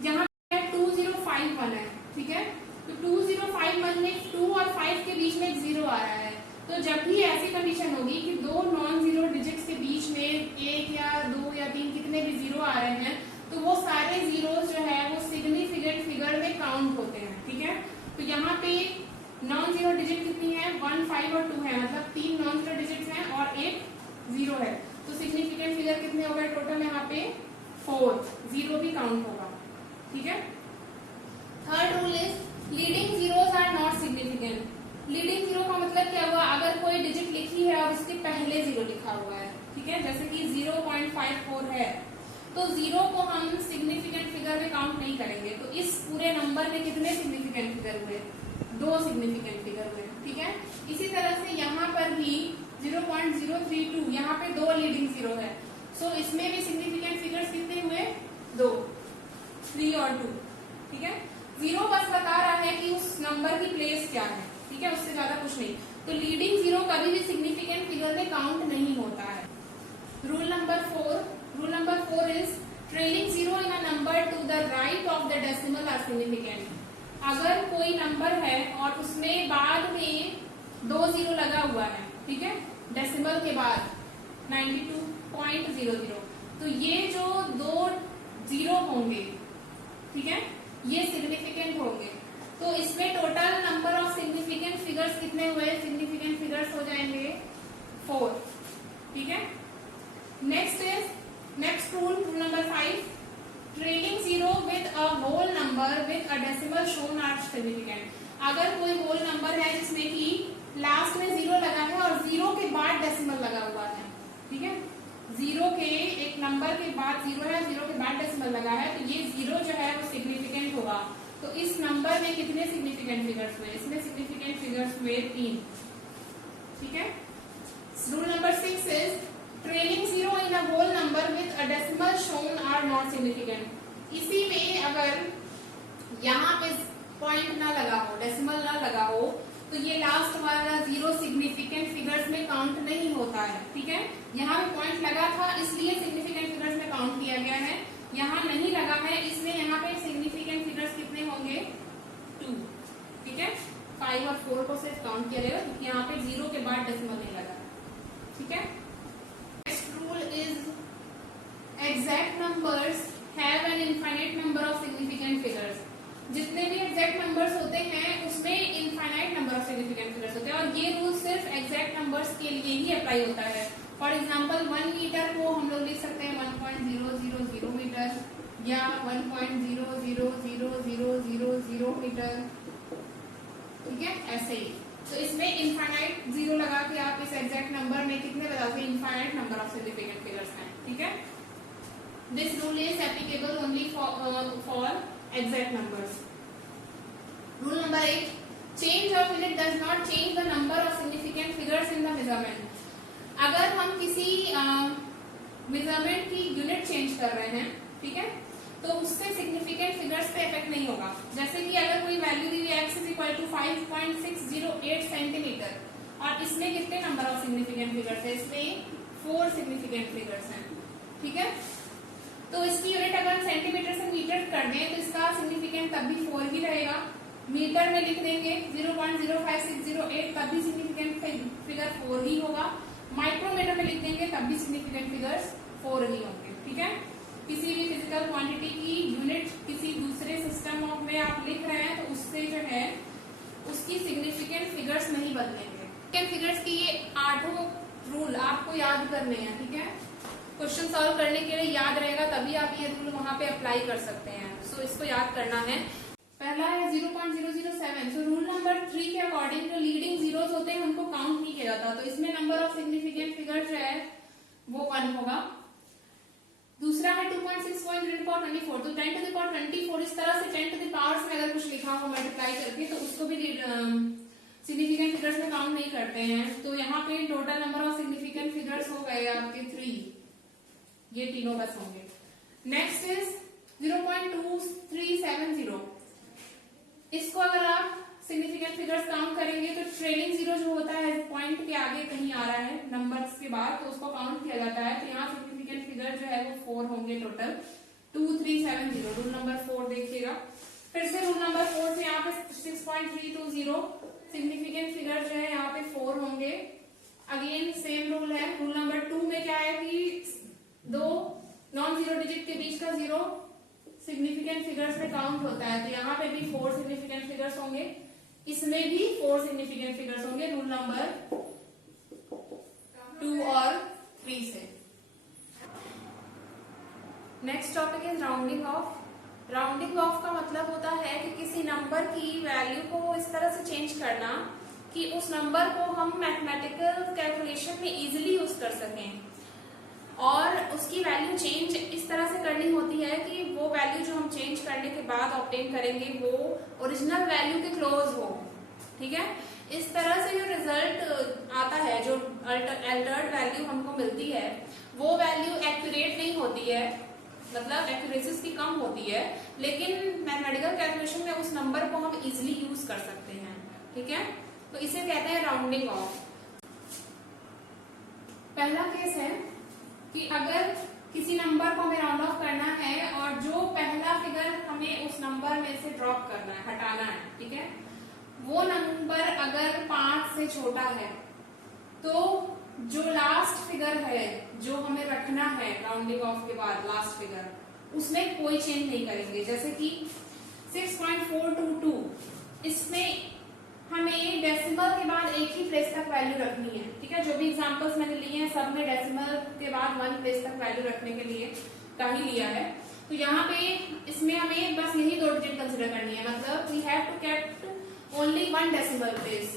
जहाँ पे 2051 है, ठीक है, तो 2051 में 2 और 5 के बीच में एक जीरो आ रहा है, तो जब भी ऐसी कंडीशन होगी कि दो नॉन जीरो डिजिट्स के बीच में 1 या 2 या 3 कितने भी जीरो आ रहे हैं, तो वो सारे जीरोस जो है वो सिग्निफिकेंट फिगर में काउंट होते हैं, ठीक है। तो यहाँ पे नॉन जीरो डिजिट कितनी है, 1, 5 और 2 है, मतलब 3 नॉन जीरो डिजिट्स हैं और एक जीरो है, तो सिग्निफिकेंट फिगर कितने हो गए टोटल, यहाँ पे 4, जीरो भी काउंट होगा, ठीक है। Third rule is leading zeros are not significant. Leading zero का मतलब क्या हुआ, अगर कोई डिजिट लिखी है और उसके पहले जीरो लिखा हुआ है, ठीक है, जैसे कि 0.54 है, तो जीरो को हम सिग्निफिकेंट फिगर में काउंट नहीं करेंगे, तो इस पूरे नंबर में कितने सिग्निफिकेंट फिगर हुए, 2 सिग्निफिकेंट फिगर हुए, ठीक है। इसी तरह से यहाँ पर भी 0.032, यहाँ पे 2 लीडिंग जीरो है, सो इसमें भी सिग्निफिकेंट फिगर्स कितने हुए, 2, 3 और 2, ठीक है। जीरो बस बता रहा है कि उस नंबर की प्लेस क्या है, ठीक है, उससे ज्यादा कुछ नहीं। तो लीडिंग जीरो कभी भी सिग्निफिकेंट फिगर में काउंट नहीं होता है। Rule number 4 is trailing zero in a number to the right of the decimal are significant. अगर कोई नंबर है और उसमें बाद में 2 जीरो लगा हुआ है, ठीक है, डेसिमल के बाद 92.00, तो ये जो 2 जीरो होंगे, ठीक है, ये सिग्निफिकेंट होंगे, तो इसमें total number of significant figures कितने हुए, सिग्निफिकेंट फिगर्स हो जाएंगे 4, ठीक है। Next rule number 5, trailing zero with a whole number with a decimal shown are significant. अगर कोई होल नंबर है जिसमें कि लास्ट में जीरो लगा है और जीरो के बाद डेसिमल लगा हुआ है, ठीक है, जीरो के एक नंबर के बाद जीरो है, जीरो के बाद डेसिमल लगा है, तो ये जीरो जो है वो सिग्निफिकेंट होगा। तो इस नंबर में कितने सिग्निफिकेंट फिगर्स हुए, इसमें सिग्निफिकेंट फिगर्स हुए 3, ठीक है। Rule number 6 is trailing zero in a whole number with a decimal shown are not significant. इसी में अगर यहाँ पे पॉइंट ना लगा हो, डेसिमल ना लगा हो, तो ये लास्ट वाला जीरो सिग्निफिकेंट फिगर्स में काउंट नहीं होता है, ठीक है। यहाँ पे पॉइंट लगा था इसलिए सिग्निफिकेंट फिगर्स में काउंट किया गया है, यहाँ नहीं लगा है इसलिए यहाँ पे सिग्निफिकेंट फिगर्स कितने होंगे, 2, ठीक है। 5 और 4 को सिर्फ काउंट किया जाएगा क्योंकि यहाँ पे जीरो के बाद डेसिमल नहीं लगा, ठीक है। Next rule is exact numbers have an infinite number of significant figures. जितने भी एग्जैक्ट नंबर्स होते हैं उसमें infinite number of significant figures होते हैं, और ये रूल सिर्फ एग्जैक्ट नंबर्स के लिए ही अप्लाई होता है। फॉर एग्जांपल 1 मीटर को हम लोग लिख सकते हैं 1.000 मीटर या 1.0000000 मीटर, ठीक है, ऐसे ही। तो इसमें इनफाइनाइट जीरो लगा के आप इस एग्जैक्ट नंबर में कितने बताते हैं, infinite number of significant figures हैं, ठीक है। This rule is applicable only for exact numbers. Rule number 8, change of unit does not change the number of significant figures in the measurement. अगर हम किसी मेजरमेंट की यूनिट चेंज कर रहे हैं, ठीक है, तो उससे सिग्निफिकेंट फिगर्स पे इफेक्ट नहीं होगा। जैसे कि अगर कोई वैल्यू दी हुई x = 5.608 सेंटीमीटर और इसमें कितने नंबर ऑफ सिग्निफिकेंट फिगर्स है, इसमें 4 सिग्निफिकेंट फिगर्स हैं, ठीक है। तो इसकी यूनिट अगर सेंटीमीटर से मीटर कर दें तो इसका सिग्निफिकेंट तब भी 4 ही रहेगा। मीटर में लिख देंगे 0.05608 तब भी सिग्निफिकेंट फिगर 4 ही होगा। माइक्रोमीटर में लिख देंगे तब भी सिग्निफिकेंट फिगर्स 4 ही होंगे, ठीक है। किसी भी फिजिकल क्वांटिटी की यूनिट किसी दूसरे सिस्टम में आप लिख रहे हैं तो उससे जो है उसकी सिग्निफिकेंट फिगर्स नहीं बदलेंगे। फिगर्स की ये 8 रूल आपको याद करने हैं, ठीक है। क्वेश्चन सॉल्व करने के लिए याद रहेगा तभी आप ये रूल वहां पे अप्लाई कर सकते हैं, सो इसको याद करना है। पहला है 0.007, सो रूल नंबर 3 के अकॉर्डिंग जो लीडिंग जीरोस होते हैं उनको काउंट नहीं किया जाता, तो इसमें नंबर ऑफ सिग्निफिकेंट फिगर जो है वो 1 होगा। दूसरा है 2.6 10 to the power 24, तो 10 to the power 24 इस तरह से 10 to the power में अगर कुछ लिखा हो मल्टीप्लाई करके तो उसको भी सिग्निफिकेंट फिगर्स में काउंट नहीं करते हैं। तो यहाँ पे total number of significant figures हो गए आपके 3, ये तीनों बस होंगे। नेक्स्ट इज 0.2370, इसको अगर आप सिग्निफिकेंट फिगर्स काउंट करेंगे तो ट्रेलिंग जीरो जो होता है पॉइंट के आगे कहीं आ रहा है नंबर्स के बाद, तो उसको काउंट किया जाता है। तो यहाँ सिग्निफिकेंट फिगर जो है वो 4 होंगे टोटल, 2370, रूल नंबर 4 देखिएगा। फिर से रूल नंबर 4 से यहाँ पे 6.320 सिग्निफिकेंट फिगर जो है यहाँ पे 4 होंगे। अगेन सेम रूल है। रूल नंबर 2 में क्या है कि दो नॉन जीरो डिजिट के बीच का जीरो सिग्निफिकेंट फिगर्स में काउंट होता है, तो यहाँ पे भी 4 सिग्निफिकेंट फिगर्स होंगे, इसमें भी 4 सिग्निफिकेंट फिगर्स होंगे रूल नंबर 2 और 3 से। Next topic is rounding off. Rounding of का मतलब होता है कि किसी नंबर की वैल्यू को इस तरह से चेंज करना कि उस नंबर को हम मैथमेटिकल कैलकुलेशन में इजीली यूज कर सकें, और उसकी वैल्यू चेंज इस तरह से करनी होती है कि वो वैल्यू जो हम चेंज करने के बाद ऑब्टेन करेंगे वो ओरिजिनल वैल्यू के क्लोज हो। ठीक है, इस तरह से जो रिजल्ट आता है, जो अल्टर्ड वैल्यू हमको मिलती है, वो वैल्यू एक्यूरेट नहीं होती है, मतलब एक्यूरेसी की कम होती है, लेकिन मैथमेटिकल कैलकुलेशन में उस नंबर को हम इजिली यूज कर सकते हैं। ठीक है, तो इसे कहते हैं राउंडिंग ऑफ। पहला केस है कि अगर किसी नंबर को हमें राउंड ऑफ करना है और जो पहला फिगर हमें उस नंबर में से ड्रॉप करना है, हटाना है, ठीक है, वो नंबर अगर 5 से छोटा है तो जो लास्ट फिगर है जो हमें रखना है राउंडिंग ऑफ के बाद, लास्ट फिगर, उसमें कोई चेंज नहीं करेंगे। जैसे कि 6.422, इसमें हमें डेसिमल के बाद एक ही प्लेस तक वैल्यू रखनी है। ठीक है, जो भी एग्जांपल्स मैंने लिए हैं सब में डेसिमल के बाद 1 प्लेस तक वैल्यू रखने के लिए का ही लिया है। तो यहाँ पे इसमें हमें बस यही 2 डिजिट कंसिडर करनी है, मतलब we have to kept only 1 decimal place.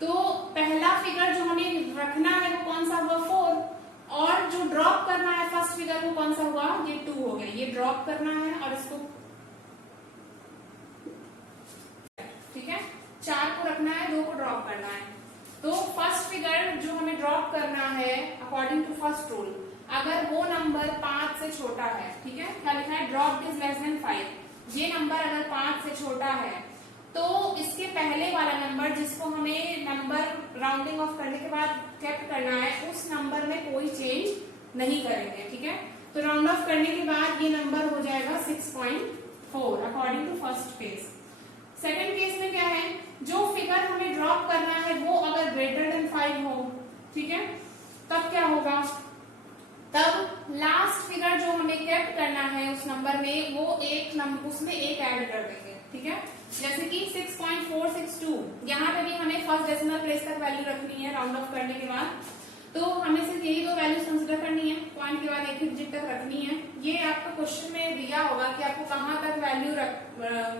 तो पहला फिगर जो हमें रखना है वो कौन सा हुआ, 4, और जो ड्रॉप करना है फर्स्ट फिगर वो कौन सा हुआ, ये 2 हो गया। ये ड्रॉप करना है और इसको, ठीक है, 4 को रखना है, 2 को ड्रॉप करना है। तो फर्स्ट फिगर जो हमें ड्रॉप करना है अकॉर्डिंग टू फर्स्ट रूल, अगर वो नंबर 5 से छोटा है, ठीक है, क्या लिखा है, ड्रॉप इज लेस देन 5, ये नंबर अगर 5 से छोटा है तो इसके पहले वाला नंबर जिसको हमें नंबर राउंडिंग ऑफ करने के बाद केप्ट करना है, उस नंबर में कोई चेंज नहीं करेंगे। ठीक है, तो राउंड ऑफ करने के बाद ये नंबर हो जाएगा 6.4 according to first case. Second case में क्या है, जो फिगर हमें ड्रॉप करना है वो अगर ग्रेटर देन 5 हो, ठीक है, तब क्या होगा, तब लास्ट फिगर जो हमें केप्ट करना है उस नंबर में वो एक नंबर उसमें एक ऐड कर देंगे। ठीक है, जैसे कि 6.462, यहाँ पे भी हमें फर्स्ट डेसिमल प्लेस तक वैल्यू रखनी है राउंड ऑफ करने के बाद, तो हमें सिर्फ यही 2 वैल्यूज कंसिडर करनी है, पॉइंट के बाद एक ही डिजिट तक रखनी है। ये आपको क्वेश्चन में दिया होगा कि आपको कहाँ तक वैल्यू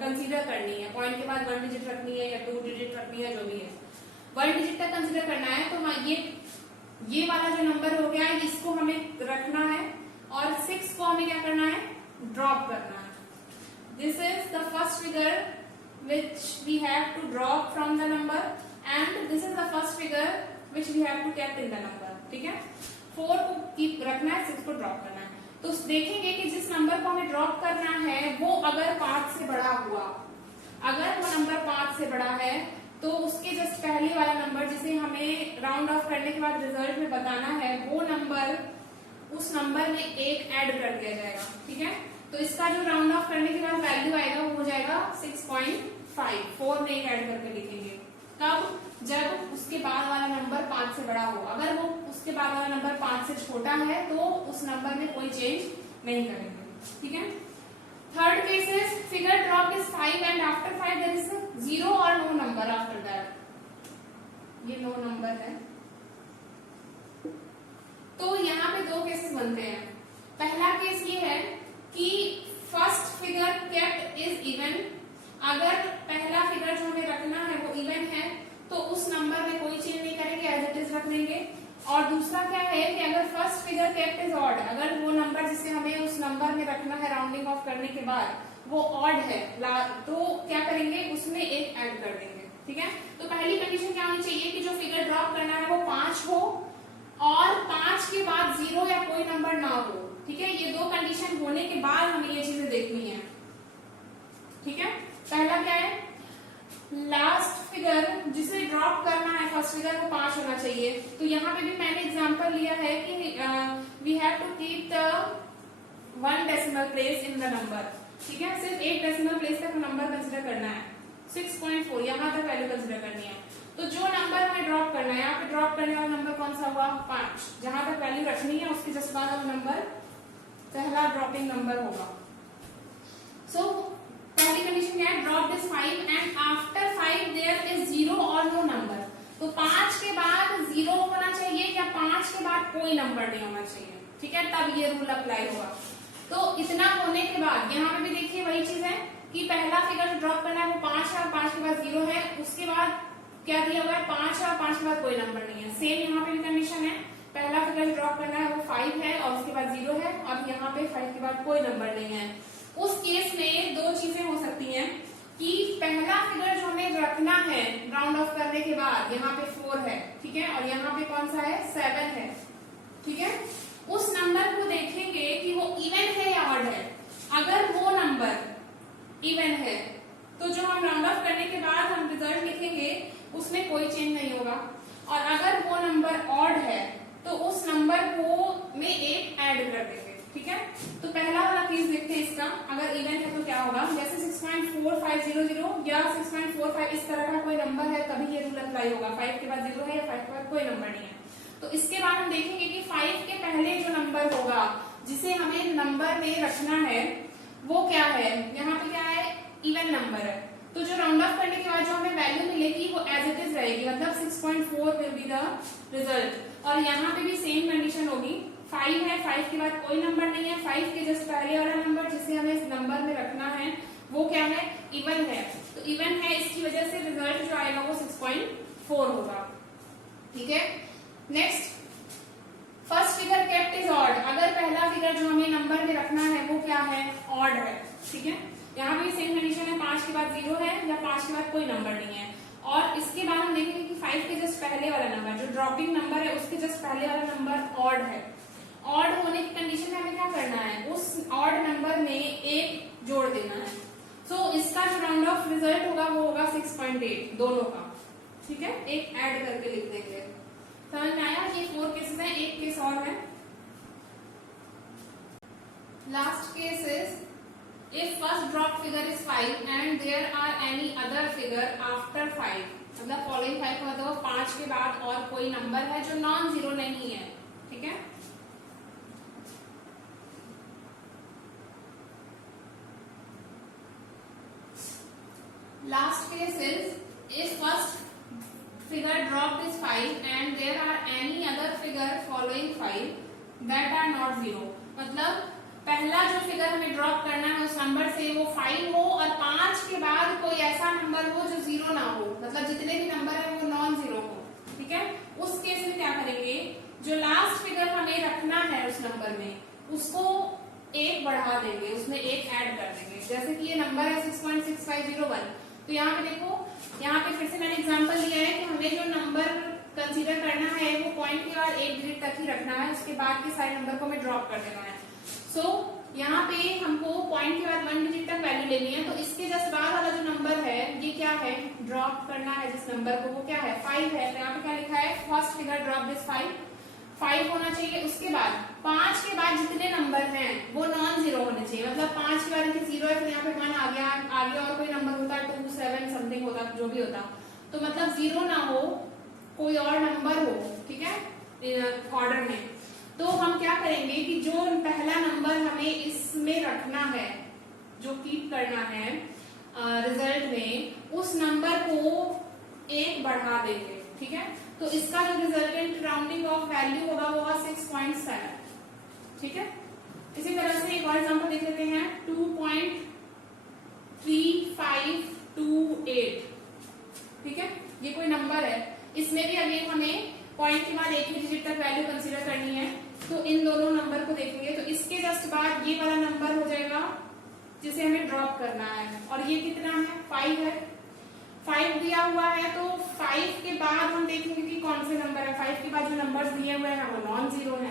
कंसिडर करनी है, पॉइंट के बाद 1 डिजिट रखनी है या 2 डिजिट रखनी है, जो भी है 1 डिजिट तक कंसिडर करना है। तो ये वाला जो नंबर हो गया है इसको हमें रखना है और 6 को हमें क्या करना है, ड्रॉप करना है। This is the first figure which we have to drop from the number and this is the first figure which we have to keep in the number। ठीक है, 4 को कीप रखना है, 6 को ड्रॉप करना है। तो देखेंगे कि जिस नंबर को हमें ड्रॉप करना है वो अगर 5 से बड़ा हुआ, अगर वो नंबर 5 से बड़ा है तो उसके जस्ट पहले वाला नंबर जिसे हमें राउंड ऑफ करने के बाद रिजल्ट में बताना है, वो नंबर उस नंबर में एक ऐड कर दिया जाएगा। ठीक है, तो इसका जो राउंड ऑफ करने के बाद वैल्यू आएगा वो हो जाएगा 6.5, 4 में एक ऐड करके लिखेंगे। कब, जब उसके बाद वाला नंबर 5 से बड़ा हो। अगर वो उसके बाद वाला नंबर 5 से छोटा है तो उस नंबर में कोई चेंज नहीं करेंगे। ठीक है, third case is figure drop is 5 and after 5 there is 0 और नो नंबर आफ्टर दैट, ये नो नंबर है। तो यहाँ पे 2 केसेस बनते हैं। पहला केस ये है कि first figure kept is even, अगर पहला फिगर जो हमें रखना है वो इवन है तो उस नंबर में कोई चेंज नहीं करेंगे, एज इट इज रख देंगे। और दूसरा क्या है कि अगर फिगर केप्ट इज ऑड, अगर वो नंबर जिसे हमें उस नंबर में रखना है राउंडिंग ऑफ करने के बाद वो ऑड है तो क्या करेंगे, उसमें एक ऐड कर देंगे। ठीक है, तो पहली कंडीशन क्या होनी चाहिए कि जो फिगर ड्रॉप करना है वो 5 हो और 5 के बाद 0 या कोई नंबर ना हो। ठीक है, ये दो कंडीशन होने के बाद हमें ये चीजें देखनी है। ठीक है, पहला क्या है, लास्ट फिगर जिसे ड्रॉप करना है फर्स्ट फिगर वो 5 होना चाहिए। तो यहाँ पे भी मैंने एग्जांपल लिया है कि we have to keep the 1 decimal place in the number. ठीक है, सिर्फ एक डेसिमल प्लेस तक नंबर कंसिडर करना है, 6.4 यहाँ तक वैल्यू कंसिडर करनी है। तो जो नंबर हमें ड्रॉप करना है, यहाँ पे ड्रॉप करने वाला नंबर कौन सा हुआ, 5, जहां तक वैल्यू रखनी है उसके जस्ट बाद वाला नंबर पहला ड्रॉपिंग नंबर होगा। सो पहली कंडीशन क्या है, drop this 5 and after 5 there is 0 और नो नंबर। तो 5 के बाद 0 होना चाहिए या 5 के बाद कोई नंबर नहीं होना चाहिए। ठीक है, तब ये रूल अप्लाई होगा। तो इतना होने के बाद यहाँ पे भी देखिए वही चीज है कि पहला फिगर जो ड्रॉप करना है वो 5 है और 5 के बाद 0 है, उसके बाद क्या दिया हुआ है, 5 है और 5 के बाद कोई नंबर नहीं है। सेम यहाँ पे भी कंडीशन है, पहला फिगर ड्रॉप करना है वो 5 है और उसके बाद 0 है और यहाँ पे 5 के बाद कोई नंबर नहीं है। उस केस में दो चीजें हो सकती हैं कि पहला फिगर जो हमें रखना है राउंड ऑफ करने के बाद, यहाँ पे 4 है। ठीक है, और यहाँ पे कौन सा है, 7 है। ठीक है, उस नंबर को देखेंगे कि वो इवन है या ऑड है। अगर वो नंबर इवन है तो जो हम राउंड ऑफ करने के बाद हम रिजल्ट लिखेंगे उसमें कोई चेंज नहीं होगा, और अगर वो नंबर ऑड है तो उस नंबर को में एक ऐड कर देंगे। ठीक है, तो पहला वाला केस देखते हैं इसका, अगर इवन है तो क्या होगा, जैसे 6.4500 या 6.45 इस तरह का कोई नंबर है तभी ये रूल अप्लाई होगा, 5 के बाद 0 है या 5 के बाद कोई नंबर नहीं है। तो इसके बाद हम देखेंगे कि 5 के पहले जो नंबर होगा जिसे हमें नंबर में रखना है वो क्या है, यहाँ पे क्या है, इवन नंबर है। तो जो राउंड ऑफ करने के बाद जो हमें वैल्यू मिलेगी वो एज इट इज रहेगी, मतलब 6.4 विल बी द रिजल्ट। और यहाँ पे भी सेम कंडीशन होगी, 5 है, 5 के बाद कोई नंबर नहीं है, 5 के जस्ट पहले वाला नंबर जिसे हमें इस नंबर में रखना है वो क्या है, इवन है। तो इवन है, इसकी वजह से रिजल्ट जो आएगा वो 6.4 होगा। ठीक है, next, first figure kept is odd, अगर पहला फिगर जो हमें नंबर में रखना है वो क्या है, ऑड है। ठीक है, यहाँ भी सेम कंडीशन है, 5 के बाद 0 है या 5 के बाद कोई नंबर नहीं है। और इसके बाद हम देखेंगे कि 5 के जस्ट पहले वाला नंबर जो ड्रॉपिंग नंबर है उसके जस्ट पहले वाला नंबर ऑड है। ऑड होने की कंडीशन में हमें क्या करना है, उस ऑड नंबर में एक जोड़ देना है। सो इसका जो राउंड ऑफ रिजल्ट होगा वो होगा 6.8 दोनों का। ठीक है, एक ऐड करके लिख देंगे। समझ में आया, ये 4 केसेस हैं, एक केस और है। Last case is if first drop figure is 5 and there are any other figure after 5, मतलब following 5 का मतलब 5 के बाद और कोई नंबर है जो नॉन जीरो नहीं है। ठीक है, last case is if first figure dropped is 5 and there are any other figure following 5 that are not 0, मतलब पहला जो फिगर हमें ड्रॉप करना है उस नंबर से वो 5 हो और 5 के बाद कोई ऐसा नंबर हो जो 0 ना हो, मतलब जितने भी नंबर है वो नॉन जीरो हो। ठीक है, उस केस में क्या करेंगे, जो लास्ट फिगर हमें रखना है उस नंबर में उसको एक बढ़ा देंगे, उसमें एक ऐड कर देंगे। जैसे कि ये नंबर है 6.6501, तो यहाँ पे देखो, यहाँ पे फिर से मैंने एग्जांपल दिया है कि हमें जो नंबर कंसीडर करना है वो पॉइंट के बाद 1 डिजिट तक ही रखना है, उसके बाद के सारे नंबर को हमें ड्रॉप कर देना है। सो यहाँ पे हमको पॉइंट के बाद 1 डिजिट तक वैल्यू लेनी है, तो इसके जस्ट बाद वाला जो नंबर है ये क्या है, ड्रॉप करना है जिस नंबर को वो क्या है, 5 है। तो यहाँ पे क्या लिखा है, फर्स्ट फिगर ड्रॉप दिस 5 होना चाहिए। उसके बाद 5 के बाद जितने नंबर हैं वो नॉन जीरो होने चाहिए, मतलब 5 के बाद 0 है, फिर यहाँ पे 1 आ गया, आगे और कोई नंबर होता 2 7 समथिंग होता, जो भी होता, तो मतलब 0 ना हो, कोई और नंबर हो। ठीक है, ऑर्डर में तो हम क्या करेंगे कि जो पहला नंबर हमें इसमें रखना है, जो कीप करना है रिजल्ट में, उस नंबर को एक बढ़ा देंगे। ठीक है, तो इसका जो रिजल्टेंट राउंडिंग ऑफ वैल्यू होगा वो होगा 6.7। ठीक है, इसी तरह से एक और एग्जांपल देख लेते हैं, 2.3528। ठीक है, ये कोई नंबर है, इसमें भी अगेन हमें पॉइंट के बाद एक ही डिजिट तक वैल्यू कंसीडर करनी है। तो इन दोनों नंबर को देखेंगे तो इसके जस्ट बाद ये वाला नंबर हो जाएगा जिसे हमें ड्रॉप करना है, और ये कितना है 5 है, 5 दिया हुआ है। तो 5 के बाद हम देखेंगे कि कौन से नंबर है, 5 के बाद जो नंबर्स दिए हुए हैं वो नॉन जीरो है,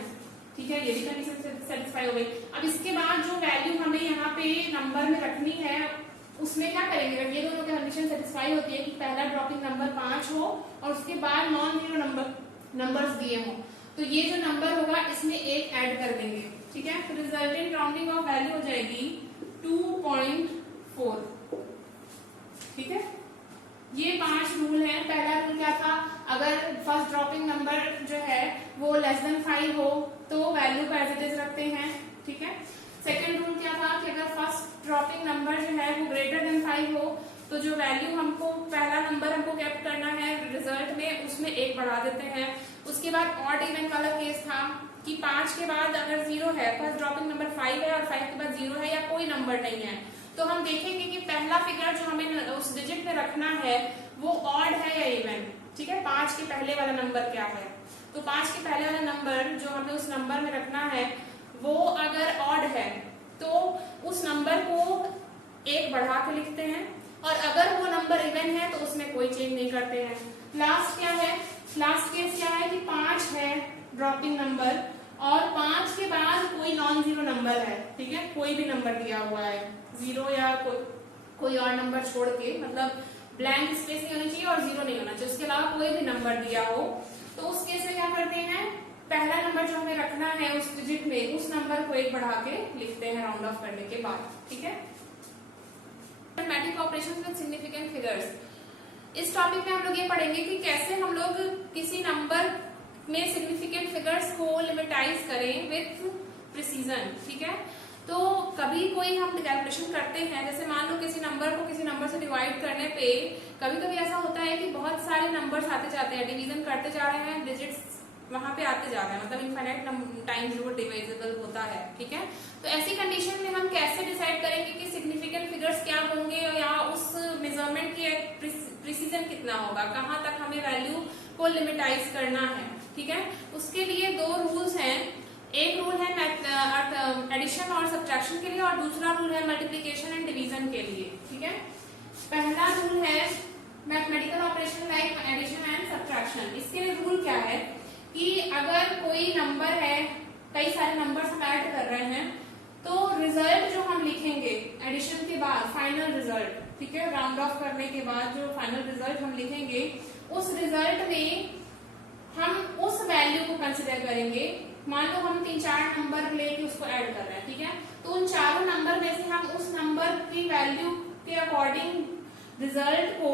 ठीक है, ये भी कंडीशन सेटिस्फाई हो गई। अब इसके बाद जो वैल्यू हमें यहाँ पे नंबर में रखनी है उसमें क्या करेंगे, ये दोनों कंडीशन सेटिस्फाई होती है कि पहला ड्रॉपिंग नंबर 5 हो और उसके बाद नॉन जीरो नंबर्स दिए हो, तो ये जो नंबर होगा इसमें एक ऐड कर देंगे, ठीक है। तो रिजल्टेंट राउंडिंग ऑफ वैल्यू हो जाएगी 2.4, ठीक है। ये 5 रूल है। पहला रूल क्या था, अगर फर्स्ट ड्रॉपिंग नंबर जो है वो लेस देन 5 हो तो वैल्यू को एज इट इज रखते हैं, ठीक है। सेकंड रूल क्या था कि अगर फर्स्ट ड्रॉपिंग नंबर जो है वो ग्रेटर देन 5 हो तो जो वैल्यू हमको पहला नंबर हमको कैप्ट करना है रिजल्ट में उसमें एक बढ़ा देते हैं। उसके बाद ऑड इवन वाला केस था कि 5 के बाद अगर 0 है, फर्स्ट ड्रॉपिंग नंबर 5 है और 5 के बाद 0 है या कोई नंबर नहीं है, तो हम देखेंगे कि पहला फिगर जो हमें उस डिजिट में रखना है वो ऑड है या इवन, ठीक है। 5 के पहले वाला नंबर क्या है, तो 5 के पहले वाला नंबर जो हमें उस नंबर में रखना है वो अगर ऑड है तो उस नंबर को एक बढ़ा के लिखते हैं, और अगर वो नंबर इवन है तो उसमें कोई चेंज नहीं करते हैं। लास्ट क्या है, लास्ट केस क्या है कि 5 है ड्रॉपिंग नंबर और 5 के बाद कोई नॉन जीरो नंबर है, ठीक है, कोई भी नंबर दिया हुआ है, 0 या कोई और नंबर छोड़ के, मतलब ब्लैंक स्पेस नहीं होनी चाहिए और 0 नहीं होना चाहिए, उसके अलावा कोई भी नंबर दिया हो, तो उस केस में क्या करते हैं, पहला नंबर जो हमें रखना है उस डिजिट में उस नंबर को एक बढ़ा के लिखते हैं राउंड ऑफ करने के बाद, ठीक है। Mathematic operations with significant figures, इस टॉपिक में हम लोग ये पढ़ेंगे कि कैसे हम लोग किसी नंबर में सिग्निफिकेंट फिगर्स को लिमिटाइज करें विथ प्रिसीजन, ठीक है। तो कभी कोई हम कैलकुलेशन करते हैं, जैसे मान लो किसी नंबर को किसी नंबर से डिवाइड करने पे कभी कभी ऐसा होता है कि बहुत सारे नंबर्स आते जाते हैं, डिवीजन करते जा रहे हैं, डिजिट्स वहां पे आते जा रहे हैं, मतलब इनफाइनाइट टाइम्स वो डिविजिबल होता है, ठीक है। तो ऐसी कंडीशन में हम कैसे डिसाइड करेंगे कि सिग्निफिकेंट फिगर्स क्या होंगे या उस मेजरमेंट की प्रिसीजन कितना होगा, कहाँ तक हमें वैल्यू को लिमिटाइज करना है, ठीक है। उसके लिए 2 रूल्स हैं, एक रूल है एडिशन और सब्ट्रैक्शन के लिए और दूसरा रूल है मल्टीप्लिकेशन एंड डिवीजन के लिए, ठीक है। पहला रूल है mathematical operation like addition and subtraction. इसके लिए रूल क्या है कि अगर कोई नंबर है, कई सारे नंबर्स हम ऐड कर रहे हैं, तो रिजल्ट जो हम लिखेंगे एडिशन के बाद फाइनल रिजल्ट, ठीक है, राउंड ऑफ करने के बाद जो फाइनल रिजल्ट हम लिखेंगे उस रिजल्ट में हम उस वैल्यू को कंसिडर करेंगे। मान लो हम 3-4 नंबर लेके उसको ऐड कर रहे हैं, ठीक है, तो उन चारों नंबर में से हम उस नंबर की वैल्यू के अकॉर्डिंग रिजल्ट को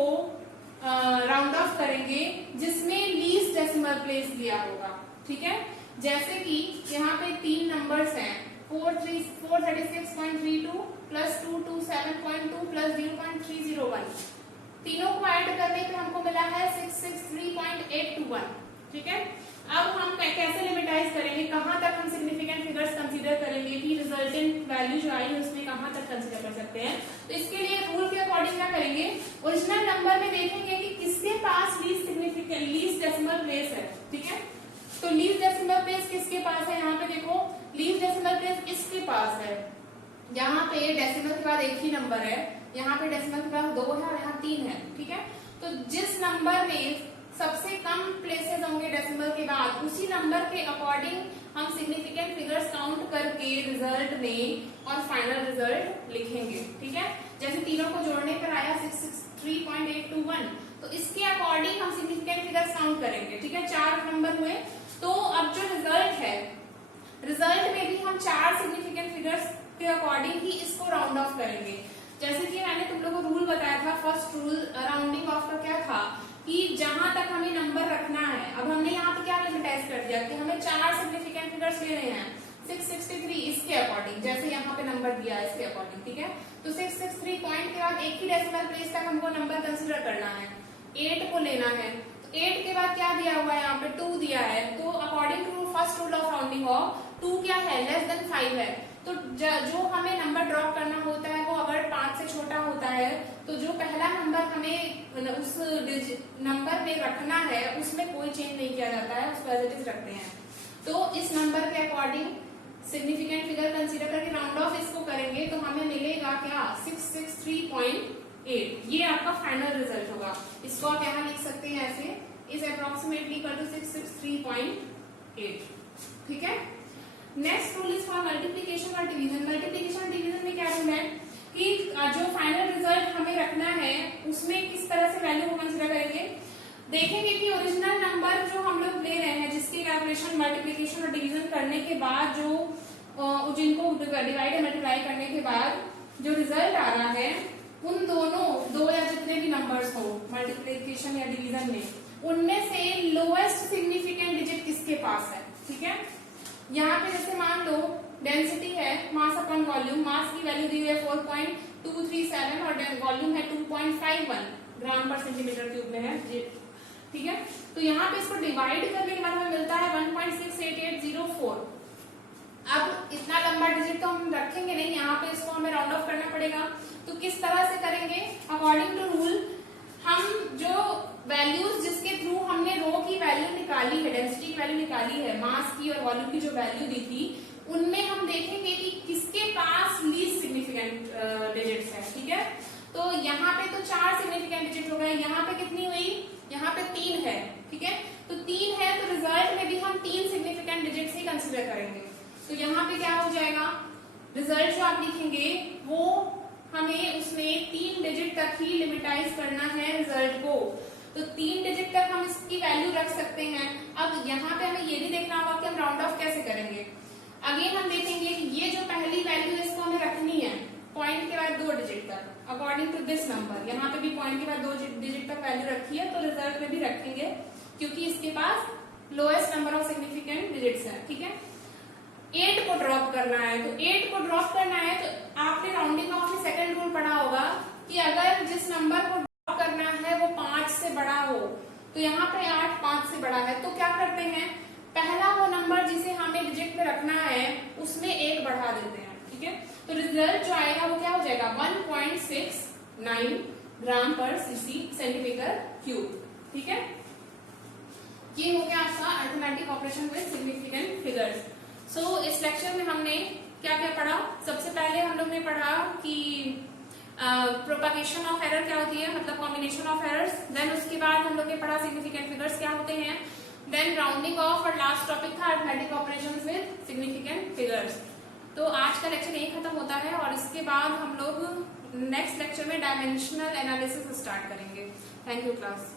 राउंड ऑफ करेंगे जिसमें लीस्ट डेसिमल प्लेस दिया होगा, ठीक है। जैसे कि यहाँ पे 3 नंबर्स हैं 436.32 प्लस 227.2 प्लस 0.301, तीनों को ऐड करने पे हमको मिला है 663.821, ठीक है। अब हम कैसे लिमिटाइज करेंगे, कहां तक हम सिग्निफिकेंट फिगर्स कंसीडर करेंगे कि रिजल्टेंट वैल्यू जो आई है उसमें कहां तक कंसीडर कर सकते हैं। तो इसके लिए रूल के अकॉर्डिंग क्या करेंगे, ओरिजिनल नंबर में देखेंगे कि किसके पास least significant least decimal place है, ठीक है। तो लीस्ट डेसिमल प्लेस किसके पास है, यहाँ पे देखो लीस्ट डेसिमल प्लेस इसके पास है, यहाँ पे डेसिमल के बाद एक ही नंबर है, यहाँ पे डेसिमल के बाद 2 है और यहाँ 3 है, ठीक है। तो जिस नंबर में सबसे कम प्लेसेस होंगे डेसिमल के बाद उसी नंबर के अकॉर्डिंग हम सिग्निफिकेंट फिगर्स काउंट करके रिजल्ट में और फाइनल रिजल्ट लिखेंगे, ठीक है। जैसे तीनों को जोड़ने पर आया 663.821, तो इसके अकॉर्डिंग हम सिग्निफिकेंट फिगर्स काउंट करेंगे, ठीक है। 4 नंबर हुए, तो अब जो रिजल्ट है रिजल्ट में भी हम 4 सिग्निफिकेंट फिगर्स के अकॉर्डिंग ही इसको राउंड ऑफ करेंगे। जैसे कि मैंने तुम लोगों को रूल बताया था, फर्स्ट रूल राउंडिंग ऑफ का क्या था कि जहां तक हमें नंबर रखना है, अब हमने यहाँ पे क्या लिमिटाइज कर दिया कि हमें 4 सिग्निफिकेंट फिगर्स ले रहे हैं, 663 इसके अकॉर्डिंग, जैसे यहाँ पे नंबर दिया है इसके अकॉर्डिंग, ठीक है। तो 663 पॉइंट के बाद एक ही डेसिमल प्लेस तक हमको नंबर कंसिडर करना है, 8 को लेना है। तो 8 के बाद क्या दिया हुआ है, यहाँ पे 2 दिया है, तो according to first rule of rounding off 2 क्या है, लेस देन 5 है, तो जो हमें नंबर ड्रॉप करना होता है वो अगर 5 से छोटा होता है तो जो पहला नंबर हमें उस नंबर में रखना है उसमें कोई चेंज नहीं किया जाता है, उसको एज इट इज रखते हैं। तो इस नंबर के अकॉर्डिंग सिग्निफिकेंट फिगर कंसीडर करके राउंड ऑफ इसको करेंगे तो हमें मिलेगा क्या 663.8। ये आपका फाइनल रिजल्ट होगा। इसको आप यहाँ लिख सकते हैं ऐसे, इज अप्रोक्सीमेटली इक्वल टू 663.8। ठीक है। Next rule is for multiplication और डिवीजन। मल्टीप्लीकेशन और डिवीजन में क्या रूल है कि जो फाइनल रिजल्ट हमें रखना है उसमें किस तरह से वैल्यू को कंसीडर करेंगे। देखेंगे कि ओरिजिनल नंबर जो हम लोग ले रहे हैं जिसकी कैलकुलेशन मल्टीप्लीकेशन और डिवीजन करने के बाद जो जिनको डिवाइड और मल्टीप्लाई करने के बाद जो रिजल्ट आ रहा है उन दोनों दो या जितने भी नंबर्स हो मल्टीप्लीकेशन या डिवीजन में, उनमें से लोएस्ट सिग्निफिकेंट डिजिट किसके पास है। ठीक है। यहाँ पे जैसे मान लो डेंसिटी है मास अपॉन वॉल्यूम, मास की वैल्यू दी हुई है 4.237 और वॉल्यूम है 2.51 ग्राम पर सेंटीमीटर क्यूब में है। ठीक है। तो यहाँ पे इसको डिवाइड करने के बाद हमें मिलता है 1.68804। अब इतना लंबा डिजिट तो हम रखेंगे नहीं, यहाँ पे इसको हमें राउंड ऑफ करना पड़ेगा। तो किस तरह से करेंगे, अकॉर्डिंग टू रूल हम जो वैल्यूज जिसके थ्रू हमने रो की वैल्यू निकाली है, डेंसिटी की वैल्यू निकाली है, मास की और वॉल्यूम की जो वैल्यू दी थी, उनमें हम देखेंगे कि किसके पास लीस्ट सिग्निफिकेंट डिजिट्स है। ठीक है। तो यहाँ पे तो 4 सिग्निफिकेंट डिजिट हो गए, यहाँ पे कितनी हुई, यहाँ पे 3 है। ठीक है। तो 3 है तो रिजल्ट में भी हम 3 सिग्निफिकेंट डिजिट्स ही कंसिडर करेंगे। तो यहाँ पे क्या हो जाएगा, रिजल्ट जो आप लिखेंगे वो हमें उसमें 3 डिजिट तक ही लिमिटाइज करना है रिजल्ट को। तो 3 डिजिट तक हम इसकी वैल्यू रख सकते हैं। अब यहाँ पे हमें ये भी देखना होगा कि हम राउंड ऑफ कैसे करेंगे। अगेन हम देखेंगे कि ये जो पहली वैल्यू है इसको हमें रखनी है पॉइंट के बाद 2 डिजिट तक अकॉर्डिंग टू दिस नंबर। यहाँ पे भी पॉइंट के बाद 2 डिजिट तक वैल्यू रखी है तो रिजल्ट में भी रखेंगे क्योंकि इसके पास lowest number of significant digits है। ठीक है। 8 को ड्रॉप करना है, तो 8 को ड्रॉप करना है तो आपने राउंडिंग ऑफ में सेकंड रूल पढ़ा होगा कि अगर जिस नंबर को ड्रॉप करना है वो 5 से बड़ा हो, तो यहाँ पे 8 5 से बड़ा है तो क्या करते हैं, पहला वो नंबर जिसे हमें डिजिट में रखना है उसमें 1 बढ़ा देते हैं। ठीक है। तो रिजल्ट जो आएगा वो क्या हो जाएगा 1.69 ग्राम पर सीसी सेंटीमीटर क्यूब। ठीक है। ये हो गया आपका arithmetic operation with significant figures. So इस लेक्चर में हमने क्या क्या पढ़ा, सबसे पहले हम लोग ने पढ़ा कि प्रोपागेशन ऑफ एरर क्या होती है, मतलब कॉम्बिनेशन ऑफ एरर्स। देन उसके बाद हम लोग ने पढ़ा सिग्निफिकेंट फिगर्स क्या होते हैं। देन राउंडिंग ऑफ और लास्ट टॉपिक था arithmetic operations with significant figures. तो आज का लेक्चर यही खत्म होता है और इसके बाद हम लोग नेक्स्ट लेक्चर में डायमेंशनल एनालिसिस स्टार्ट करेंगे। Thank you class.